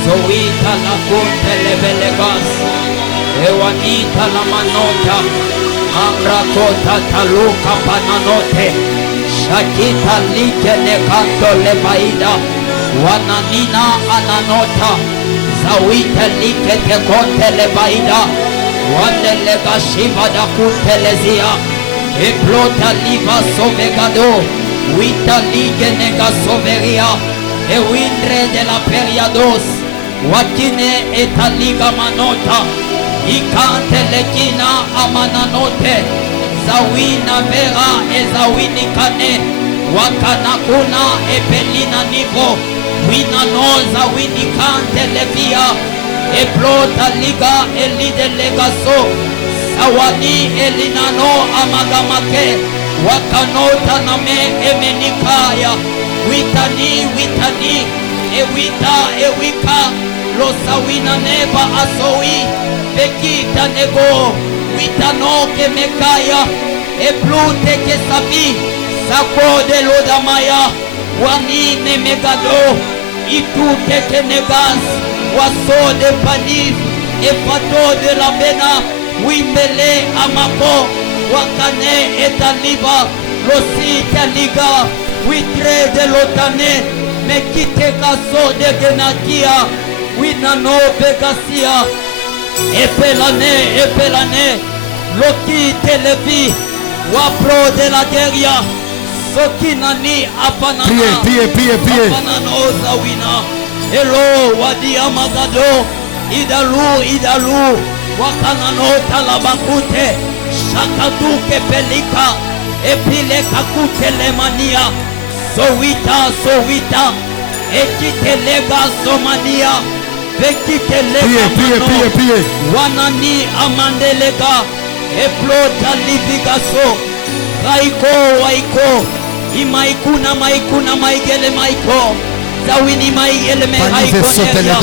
Zoita la conte le belegas, Ewanita la manota, Amrakota taluka pananote, Shakita like ne canto le baida, Wananina ananota, Zawita like te conte le baida, Wande le gashiva da conte le zia, Eplota liva sovegado, Wita lige nega soveria, Ewindre de la periados, Wakine etaliga manota, Ikante lekina amananote, Zawina vera ezawini kane, Wakanakuna epelina nivo, Wina no zawini kante levia, Eplota liga elide legaso, Sawani elinano amagamake, Wakanota name emenikaya, Witani, ewika, losawina neba asowi, bekita nego, witano kemekaya, eplute kesabi, sako de lodamaya, wanine megado, itute kenegas, waso de panif, epato de la bena, wimbele amako, wakane etaliba, losita liga, witre de lotane, mekite kaso de genatia, winano begasia, epelane, loki televi, wapro de la guerria, sokinani apanana, priez. apanano zawina, elo wadi amagado, idalu, wakanano talabakute, shakaduke pelika, epile kakute lemania, sowita, ekitelega somania, vekitelega priez. wanani amandelega, eplota livigaso, waiko, imaikuna maigele maiko, zawini maigele mehaikonelia.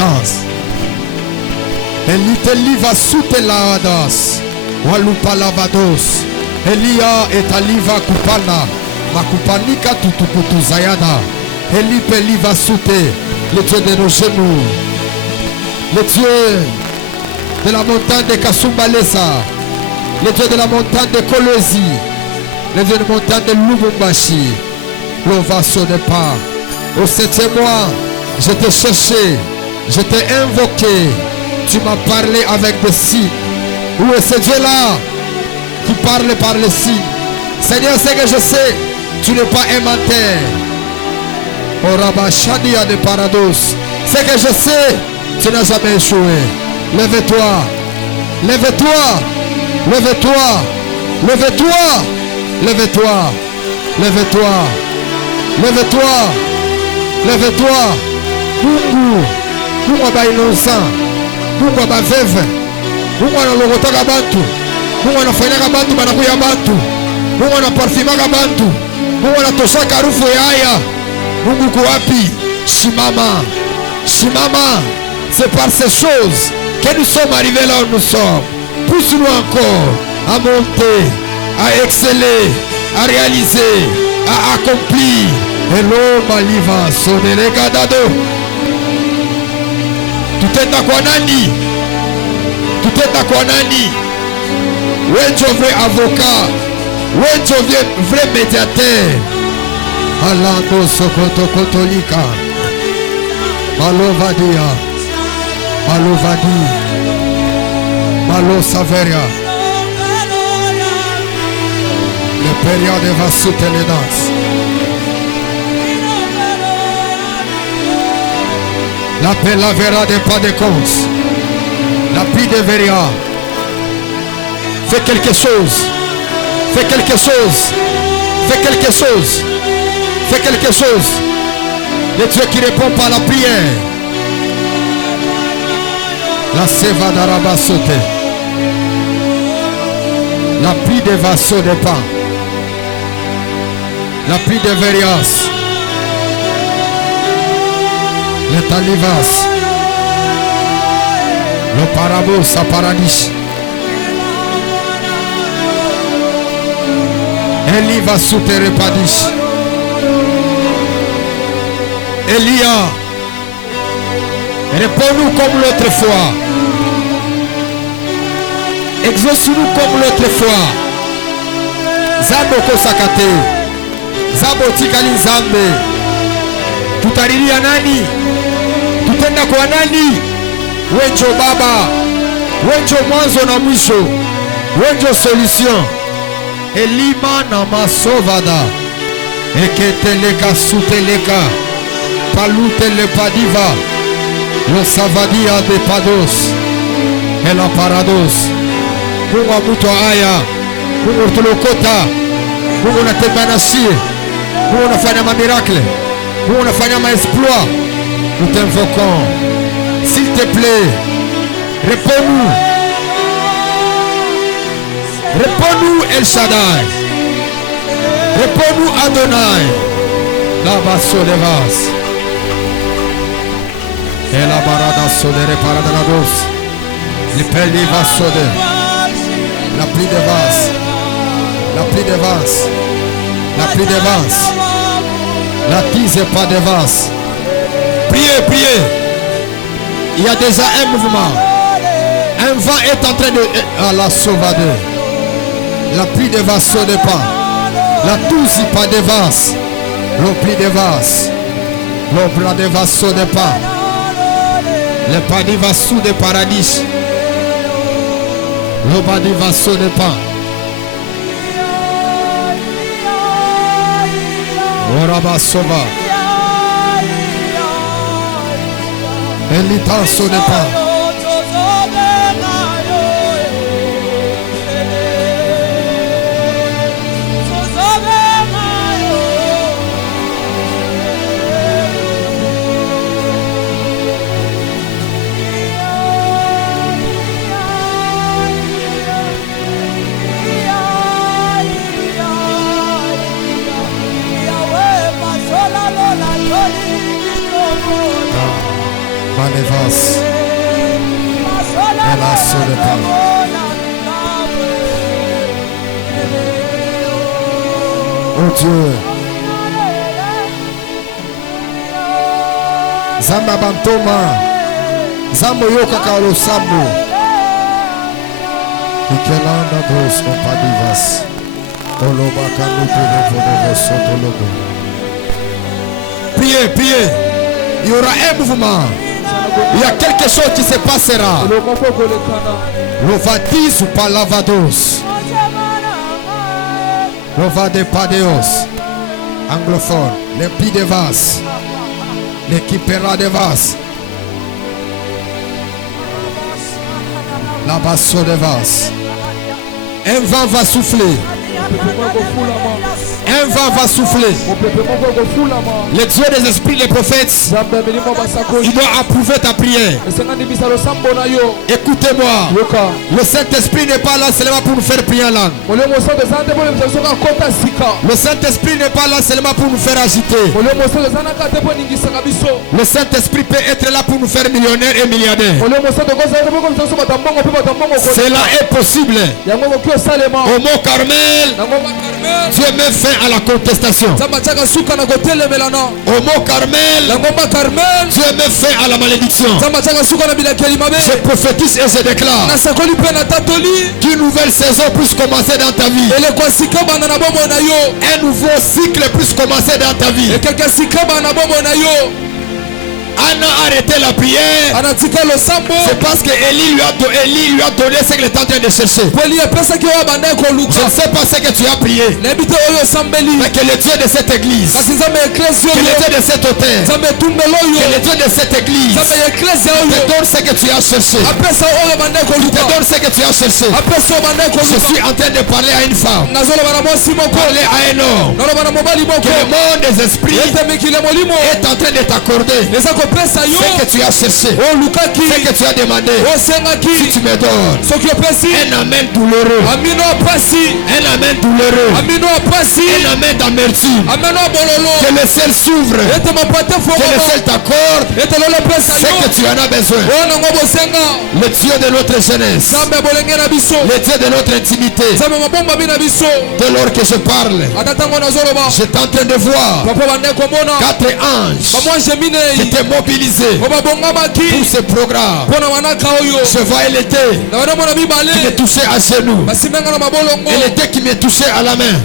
Eliteli va soute la danse, walupa lavados, Elia et aliva kupana, makupanika tutukutu zayada, Elipe liva soute, le Dieu de nos genoux, le Dieu de la montagne de Kasumbalesa, le Dieu de la montagne de Kolezi, les vieilles montagnes de Lubumbashi, le vaisseau de pas. Au 7e mois, je t'ai cherché, je t'ai invoqué, tu m'as parlé avec des signes. Où est ce Dieu-là qui parle par les signes? Seigneur, c'est que je sais, tu n'es pas un menteur. Au Rabashadia de Parados, c'est que je sais, tu n'as jamais échoué. Lève-toi, lève-toi, lève-toi, lève-toi, lève-toi, lève-toi, lève-toi, lève-toi. Mungu, Mungu aba innocent, Mungu aba veve, Mungu analogotaka bantu, Mungu anafanyaka bantu banakuya bantu, Mungu anaparfumaka bantu, Mungu anatoshaka harufu ya haya. Mungu kuwapi? Shimama, shimama. C'est par ces choses que nous sommes arrivés là où nous sommes. Pousse-nous encore à monter, à exceller, à réaliser, à accomplir. Hello Maliva, sonere kadado. Tutenda kwa nani? Tutenda kwa nani? Wenjo vrai avocat, wenjo vrai médiateur. Alando Sokoto Kotolika, Malovadia, Malovadi, Malo Saveria. Le période va sauter les danses. La paix la verra des pas de compte. La pluie de Veria. Fais quelque chose. Fais quelque chose. Fais quelque chose. Fais quelque chose. Le Dieu qui répond par la prière. La seva d'Araba sauté. La pluie des vassaux de pain. La pluie de Verias. Le Talivas. Le Parabos à Paradis. Eli va souterrer Padis. Elia, réponds-nous comme l'autre fois. Exauce-nous comme l'autre fois. Zabo kosakate. Zabo tikali zambe. Tutariria nani? Tutenda kwa nani? Wenjo baba. Wenjo mwanzo na mwisho. Wenjo solution. Elima na masovada. Eketeleka suteleka. Palute le padiva. Lo savadia de pados. E la parados. Mungu wa mtu haya. Mungu tulokota. Mungu unatembea nasi. Mungu unafanya miracle. Mungu unafanya exploit. Nous t'invoquons. S'il te plaît, réponds-nous. Réponds-nous El Shaddai. Réponds-nous Adonai. Là-bas sur les vases. Et la barada sodere paradanados. Le peli va soder. La pluie de vase. La pluie de vase. La pluie de vase. La tise pas de vase. Priez, priez. Il y a déjà un mouvement. Un vent est en train de... à la sauvade. La pluie de vase de pas. La tousi pas de vase. Le pluie de vase. Le plat de vase de pas. Le pas de vase de paradis. Le pas de vase de pas. Oraba sova. Elita sonne pas. Manevas. Elle a sonné pas. Oh Dieu. Zamba bantoma. Zambo yoka karo sambo. Ikelanda dos compadivas. Priez, priez. Il y aura un mouvement. Il y a quelque chose qui se passera. Lovadis ou pas lavados. Lovade padeos. Anglophone. Les plis de vases. L'équipera de vases. La basso de vases. Un vent va souffler. Un vent va souffler. Le Dieu des esprits, les prophètes, il doit approuver ta prière. Écoutez-moi. Le Saint-Esprit n'est pas là seulement pour nous faire prier en langue. Le Saint-Esprit n'est pas là seulement pour nous faire agiter. Le Saint-Esprit peut être là pour nous faire millionnaires et milliardaires. Cela est possible. Au mont Carmel, Dieu met fin à la contestation. Au mont Carmel, Dieu met fin à la malédiction. Je prophétise et je déclare qu'une nouvelle saison puisse commencer dans ta vie. Un nouveau cycle puisse commencer dans ta vie. Anna a arrêté la prière. C'est parce que Élie lui a donné ce qu'il est en train de chercher. Je ne sais pas ce que tu as prié. Mais que le Dieu de cette église, que le Dieu de cet hôtel, que le Dieu de cette église te donne ce que tu as cherché. Te donne ce que tu as cherché. Je suis en train de parler à une femme, parler à un homme, que le monde des esprits est en train de t'accorder ce que tu as cherché, ce que tu as demandé. Si tu me donnes un amen douloureux, un amen douloureux, un amen d'amertume, que le ciel s'ouvre, que le ciel t'accorde ce que tu en as besoin. Le Dieu de notre jeunesse, le Dieu de notre intimité, dès lors que je parle, j'étais en train de voir 4 anges qui étaient mobilisés pour ce programme. Je voyais l'été qui me touchait à genoux et l'été qui me touchait à la main.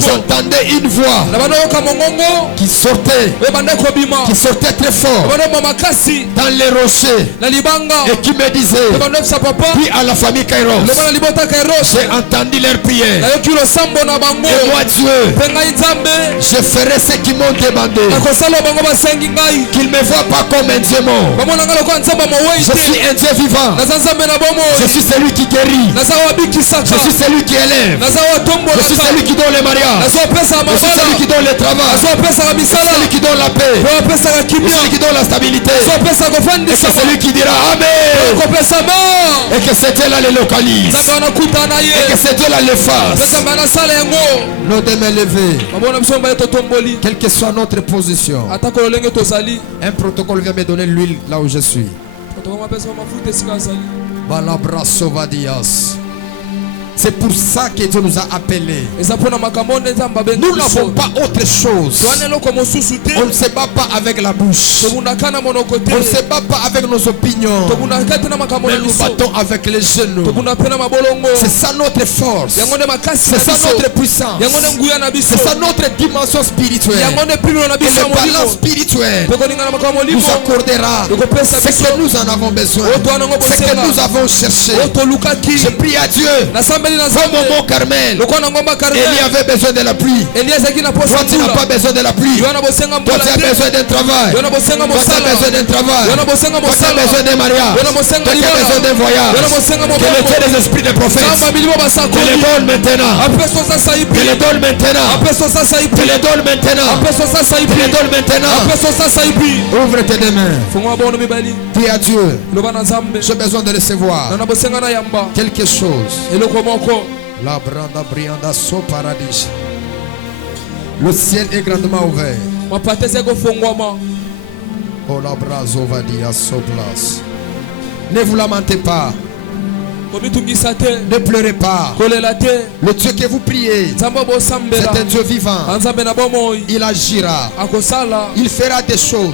J'entendais une voix qui sortait très fort dans les rochers et qui me disait: puis à la famille Kairos, j'ai entendu leur prière. Et moi Dieu, je ferai ce qu'ils m'ont demandé. Qu'ils ne me voient pas comme un Dieu mort. Je suis un Dieu vivant. Je suis celui qui guérit. Je suis celui qui élève. Je suis celui qui donne les mariages. Je suis celui qui donne le travail. Je suis celui qui donne la paix. Je suis celui qui donne la stabilité. Et c'est celui qui dira Amen. Et que ce Dieu là les localise. Et que ce Dieu là les fasse. Nos deux mains levées. Quelle que soit notre position, un protocole vient me donner l'huile là où je suis. Balabra Sovadias. C'est pour ça que Dieu nous a appelés. Nous n'avons pas autre chose. On ne se bat pas avec la bouche. On ne se bat pas avec nos opinions. Mais nous battons avec les genoux. C'est ça notre force. C'est ça notre puissance. C'est ça notre dimension spirituelle. Et le balance spirituel nous accordera ce que nous en avons besoin. Ce que nous avons cherché. Je prie à Dieu. Comme au mont Carmel, Élie avait besoin de la pluie. Toi tu n'as pas besoin de la pluie. Toi tu as besoin d'un travail. Toi tu as besoin d'un travail. Toi tu as besoin d'un mariage. Toi tu as besoin d'un voyage. Que le Dieu des esprits des prophètes te les donne maintenant. Que les donne maintenant. Que les donne maintenant. Que les donne maintenant. Ouvre tes deux mains. Dis à Dieu, j'ai besoin de recevoir quelque chose. La branda brianda so paradis. Le ciel est grandement ouvert. Oh la brazo va dire so place. Ne vous lamentez pas. Ne pleurez pas. Le Dieu que vous priez, c'est un Dieu vivant. Il agira. Il fera des choses.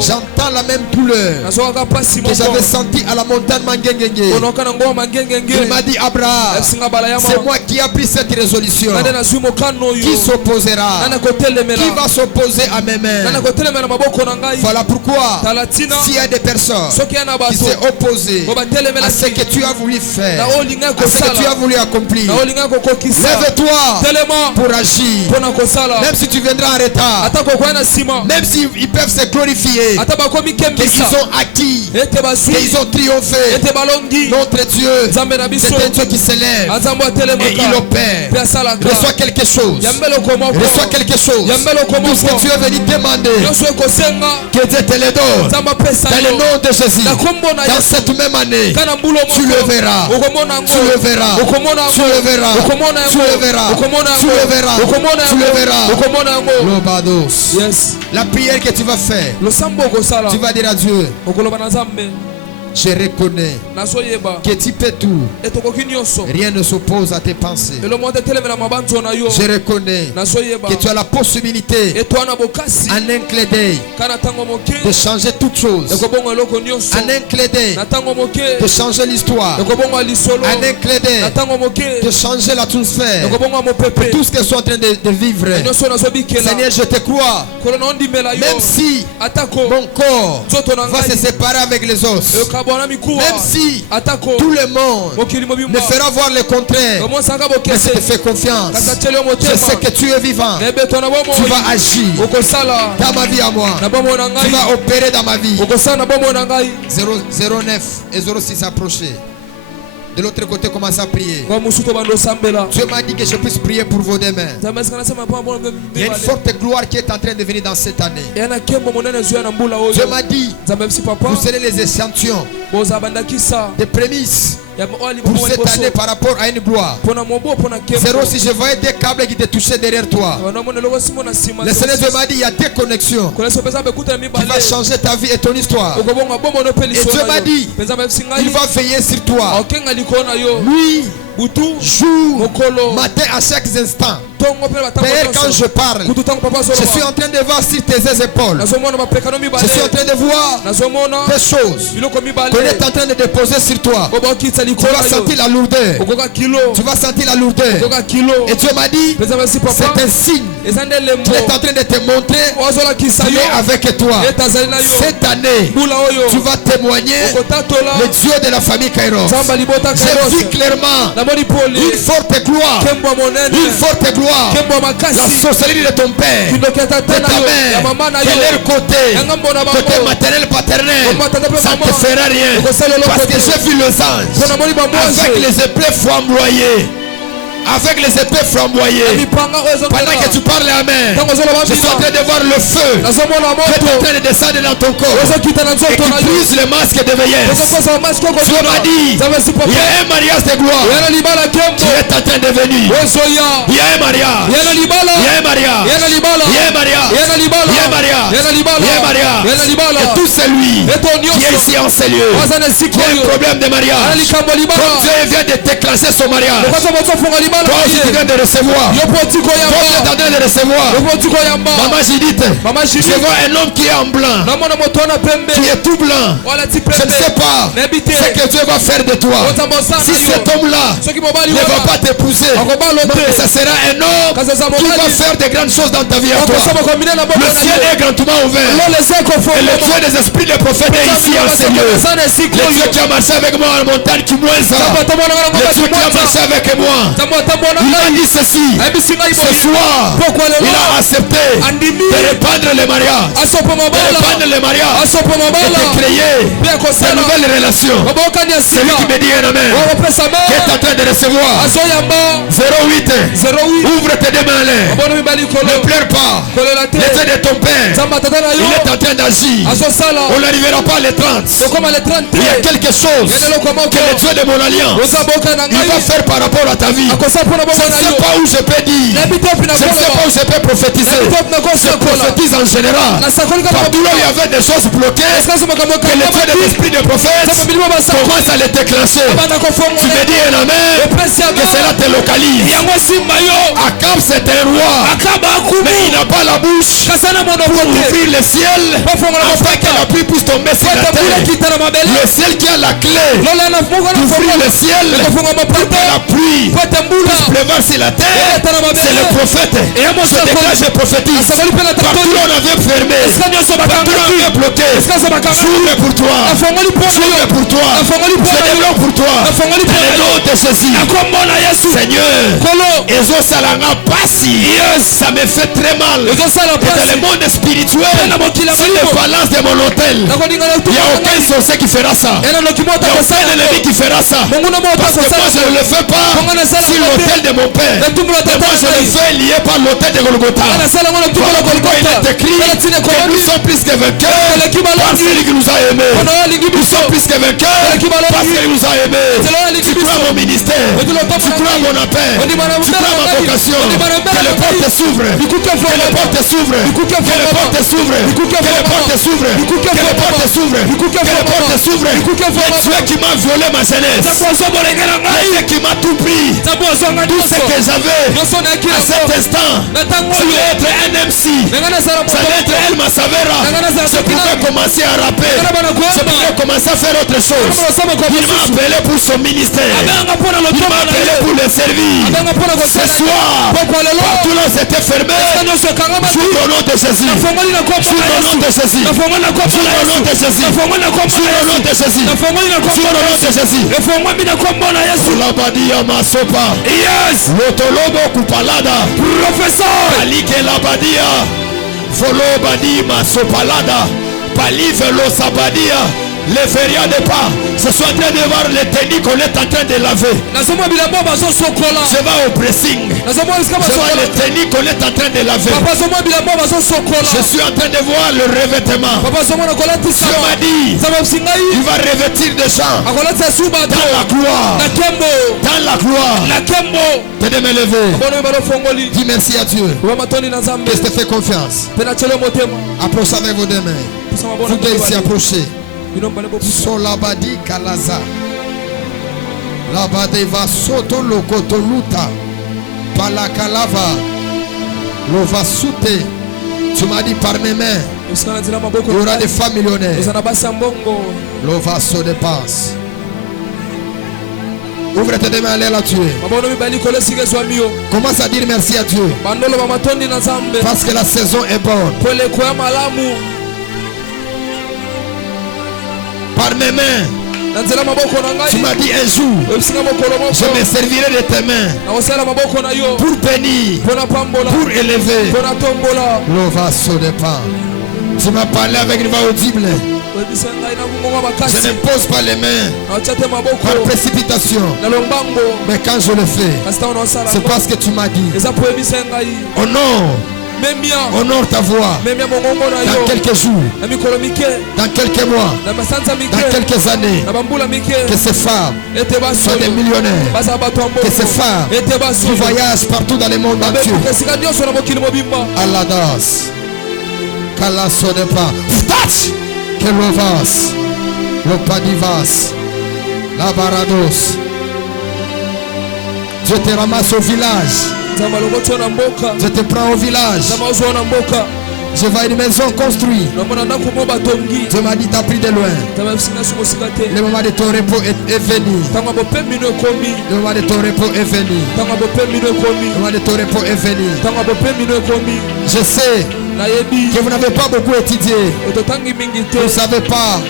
J'entends la même douleur que j'avais sentie à la montagne Mangengenge. Il m'a dit, Abraham, c'est moi qui ai pris cette résolution. Qui s'opposera? Qui va s'opposer à mes mains? Voilà pourquoi s'il y a des personnes qui sont opposées à ce que tu as voulu faire, à ce que tu as voulu accomplir, lève-toi pour agir. Même si tu viendras en retard, même s'ils peuvent se glorifier qu'ils ont acquis, qu'ils ont triomphé, notre Dieu, c'est un Dieu qui s'élève et il opère. Reçois quelque chose. Reçois quelque chose. Tout ce que tu es venu demander, que Dieu te le donne. Dans le nom de Jésus, dans cette même année, tu le verras. Tu le verras. Tu le verras. Tu le verras. Tu le verras. Tu le verras. Lobados. La prière que tu vas faire, tu vas dire à Dieu, je reconnais que tu peux tout. Rien ne s'oppose à tes pensées. Je reconnais que tu as la possibilité en un clin d'œil de changer toutes choses. En un clin d'œil de changer l'histoire. En un clin d'œil de changer l'atmosphère. Tout ce que je suis en train de vivre. Seigneur, je te crois. Même si mon corps va se séparer avec les os, même si tout le monde me fera voir le contraire, mais je te fais confiance. Je sais que tu es vivant. Tu vas agir dans ma vie à moi. Tu vas opérer dans ma vie. 09 et 06 approcher. De l'autre côté, commence à prier. Dieu m'a dit que je puisse prier pour vos deux mains. Il y a une forte gloire qui est en train de venir dans cette année. Dieu m'a dit, vous serez les échantillons, des prémices pour cette année par rapport à une gloire. Si je voyais des câbles qui te touchaient derrière toi, le Seigneur m'a dit, il y a des connexions qui vont changer ta vie et ton histoire. Et Dieu m'a dit, il va veiller sur toi. Nuit, jour, matin, à chaque instant. D'ailleurs, quand je parle, je suis en train de voir sur tes épaules. Je suis en train de voir des choses qu'on est en train de déposer sur toi. Tu vas sentir la lourdeur. Tu vas sentir la lourdeur. Et Dieu m'a dit, c'est un signe qu'il est en train de te montrer qu'il est avec toi. Cette année, tu vas témoigner le Dieu de la famille Kairos. J'ai vu clairement une forte gloire. Une forte gloire. La sorcellerie de ton père, de ta mère, de leur côté maternel, paternel, ça ne te fera rien. Parce que j'ai vu les anges avec les épées flamboyées. Avec les épées flamboyées. Pendant que tu parles, amen, je suis en train de voir le feu qui est en train de descendre dans ton corps et qui brise le masque de vieillesse. Dieu m'a dit, il y a un mariage de gloire qui est en train de venir. Il y a un mariage. Il y a un mariage. Il y a un mariage. Il y a un mariage. Et tout celui qui est ici en ces lieux, qui a un problème de mariage, comme Dieu vient de déclencher son mariage, toi aussi tu viens de recevoir. Toi tu es en train de recevoir. Maman Judith, je vois un homme qui est en blanc, qui est tout blanc. Je ne sais pas ce que Dieu va faire de toi. Si cet homme-là ne va pas t'épouser, ça sera un homme qui va faire de grandes choses dans ta vie à toi. Le ciel est grandement ouvert. Et le Dieu des esprits de prophètes est ici en ces lieux. Le Dieu qui a marché avec moi en montagne qui moins ça. Le Dieu qui a marché avec moi. Il a dit ceci. Ce soir, il a accepté de répandre les mariages. De créer de nouvelles relations. Celui qui me dit un amen, qui est en train de recevoir 08. Ouvre tes deux mains. Ne pleure pas. Le Dieu de ton père, il est en train d'agir. On n'arrivera pas les 30. Il y a quelque chose que le Dieu de mon alliance il va faire par rapport à ta vie. Je ne sais pas où je peux dire. Je ne sais pas où je peux prophétiser. Je prophétise en général. Partout là où il y avait des choses bloquées, que le Dieu de l'esprit de prophète commence à les déclencher. Tu me dis un amen, que cela te localise. Akab c'est un roi, mais il n'a pas la bouche pour ouvrir le ciel afin que la pluie puisse tomber sur la terre. Le ciel qui a la clé d'ouvrir le ciel pour que la pluie puisse pleuvoir sur la terre, c'est le prophète. Je déclare, je prophétise. Partout on avait fermé, partout on avait bloqué, j'ouvre pour toi, j'ouvre pour toi, je développe pour toi, dans le nom de Jésus. Seigneur, Ezo Salanga Passi, ça me fait très mal. Et dans le monde spirituel, c'est les balances de mon hôtel. Il n'y a aucun sorcier qui fera ça. Il n'y a aucun ennemi qui fera ça. Parce que moi je ne le fais pas sur l'autel de mon père. Et moi je le fais lié par l'autel de Golgotha. Voilà pourquoi il est écrit que nous sommes plus que vainqueurs parce qu'il nous a aimés. Nous sommes plus que vainqueurs parce qu'il nous a aimés. Tu crois à mon ministère, tu crois à mon appel, tu crois à ma vocation. Que les portes s'ouvrent, que les portes s'ouvrent, que les portes s'ouvrent, que les portes s'ouvrent, que les portes s'ouvrent, que les portes s'ouvrent. Et Dieu qui m'a violé ma jeunesse, Dieu qui m'a tout pris, tout ce que j'avais à cet instant, ça allait être un MC, ça allait être Elma Savera. Je pouvais commencer à rapper, je pouvais commencer à faire autre chose. Il m'a appelé pour son ministère, il m'a appelé pour le servir. Ce soir, partout là c'était fermé, j'ouvre au nom de Jésus, j'ouvre au nom de Jésus, j'ouvre au nom de Jésus, j'ouvre au nom de Jésus, j'ouvre au nom de Jésus. Labadia Masopa, Lotolobo Kupalada, Professeur Alike Labadia, Volo Badi Masopalada, Pali Velo Sabadia. Les férias de pas, je suis en train de voir les techniques qu'on est en train de laver. Je vais au pressing. Je vois les techniques qu'on est en train de laver. Je suis en train de voir le revêtement. Dieu m'a dit, il va revêtir des gens dans la gloire. Dans la gloire. T'es de me lever. Dis merci à Dieu. Que je te fais confiance. Approchez avec vos deux mains. Vous deux ici approchez. Solabadi Kalaza Labadeva Soto Lokotoluta Palakalava Lovasute. Tu m'as dit par mes mains il y aura des femmes millionnaires. Lovaso de passe. Ouvre tes deux mains, allez là tuer. Commence à dire merci à Dieu parce que la saison est bonne. Par mes mains, tu m'as dit un jour, je me servirai de tes mains pour bénir, pour élever. L'ovaso de pain. Tu m'as parlé avec une voix audible. Je ne pose pas les mains par précipitation, mais quand je le fais, c'est parce que tu m'as dit. Honore ta voix dans quelques jours, dans quelques mois, dans quelques années. Que ces femmes soient des millionnaires, que ces femmes qui voyagent partout dans le monde entier. Aladas Kalaso de pas que l'ovas, le padivas, la barados. Je te ramasse au village. Je te prends au village. Je vais à une maison construite. Tu m'as dit t'as pris de loin. Le moment de ton repos est venu. Le moment de ton repos est venu. Le moment de ton repos est venu. Je sais que vous n'avez pas beaucoup étudié. Vous ne savez pas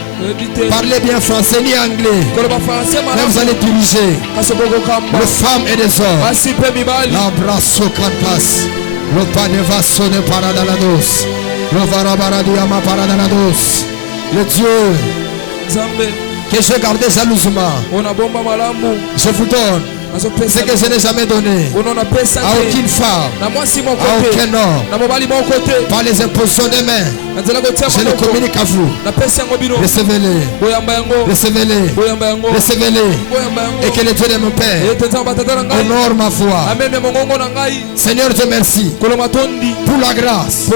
parler bien français ni anglais. Mais vous allez diriger les femmes et les hommes. L'abrasso cantas. Le panevasso de paradalados. Le varabaradiama paradalados. Le Dieu que j'ai gardé jalousement, je vous donne ce que je n'ai jamais donné à aucune femme, à aucun homme, par les impositions des mains, je le communique à vous. Recevez-les, recevez-les, recevez-les, et que le Dieu de mon Père honore ma foi. Seigneur, je te remercie pour la grâce,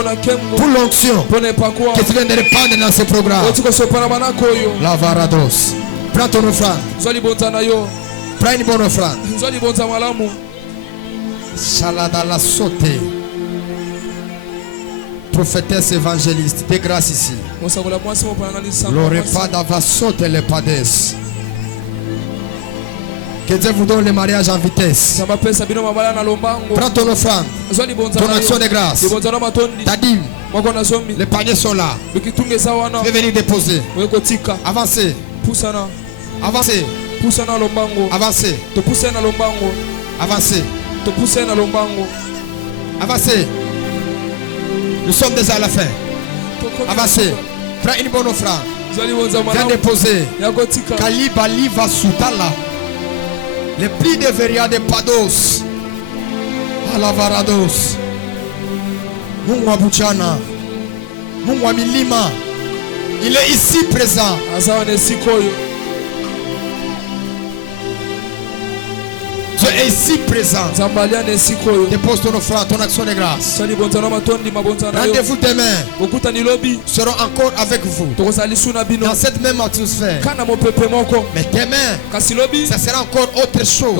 pour l'onction que tu viens de répandre dans ce programme. La Varados. Prends ton offrande. Prends une bonne offrande. Shaladala sauté. Prophétesse évangéliste, de grâce ici. Le repas d'ava sauté les padès. Que Dieu vous donne le mariage en vitesse. Prends ton offrande, ton action de grâce, ta dîme. Les paniers sont là. Je vais venir déposer. Avancez. Avancez. Avancez. Avancez. Avancez. Nous sommes déjà à la fin. Avancez. Prends une bonne offrande. Viens déposer. Kaliba liva soutala. Les plis de Veria de Pados. Alavarados. Mungu wa Buchana. Mungu wa Milima. Il est ici présent. Dieu est ici présent. Dépose ton offrande, ton action de grâce. Rendez-vous demain. Serons encore avec vous dans cette même atmosphère. Mais demain, ça sera encore autre chose.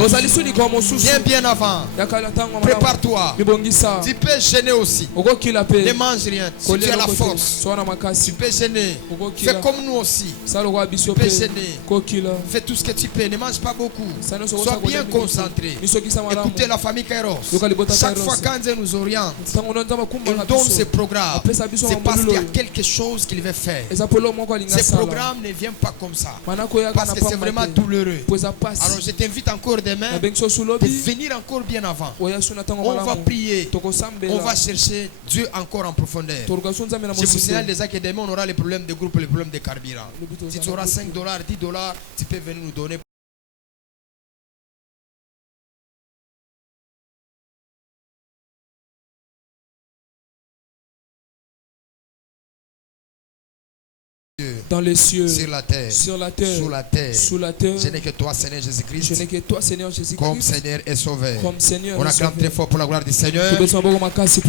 Bien avant. Prépare-toi. Tu peux gêner aussi. Ne mange rien. Si tu as la force, tu peux gêner. Fais comme nous aussi. Tu peux gêner. Fais tout ce que tu peux. Ne mange pas beaucoup. Sois bien concentré. Écoutez la famille Kairos. Chaque fois quand Dieu nous oriente, il donne ce programme. C'est parce qu'il y a quelque chose qu'il veut faire. Ce programme ne vient pas comme ça. Parce que c'est vraiment douloureux. Alors je t'invite encore demain de venir encore bien avant. On va prier. On va chercher Dieu encore en profondeur. Je vous signale déjà que demain on aura les problèmes de groupe, les problèmes de carburant. Si tu auras $5, $10, tu peux venir nous donner. dans les cieux, sur la terre, sur la terre, sous la terre. sous la terre. Je n'ai que toi, Seigneur Je Jésus-Christ, n'ai que toi, Seigneur Jésus-Christ, comme Seigneur et Sauveur. comme Seigneur. On acclame très fort pour la gloire du Seigneur. Nous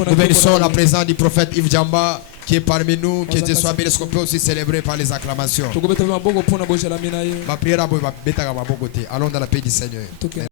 Nous bénissons la présence du prophète Yves Djamba qui est parmi nous. Que Dieu soit béni, qu'on peut aussi célébrer par les acclamations. Ma prière, allons dans la paix du Seigneur.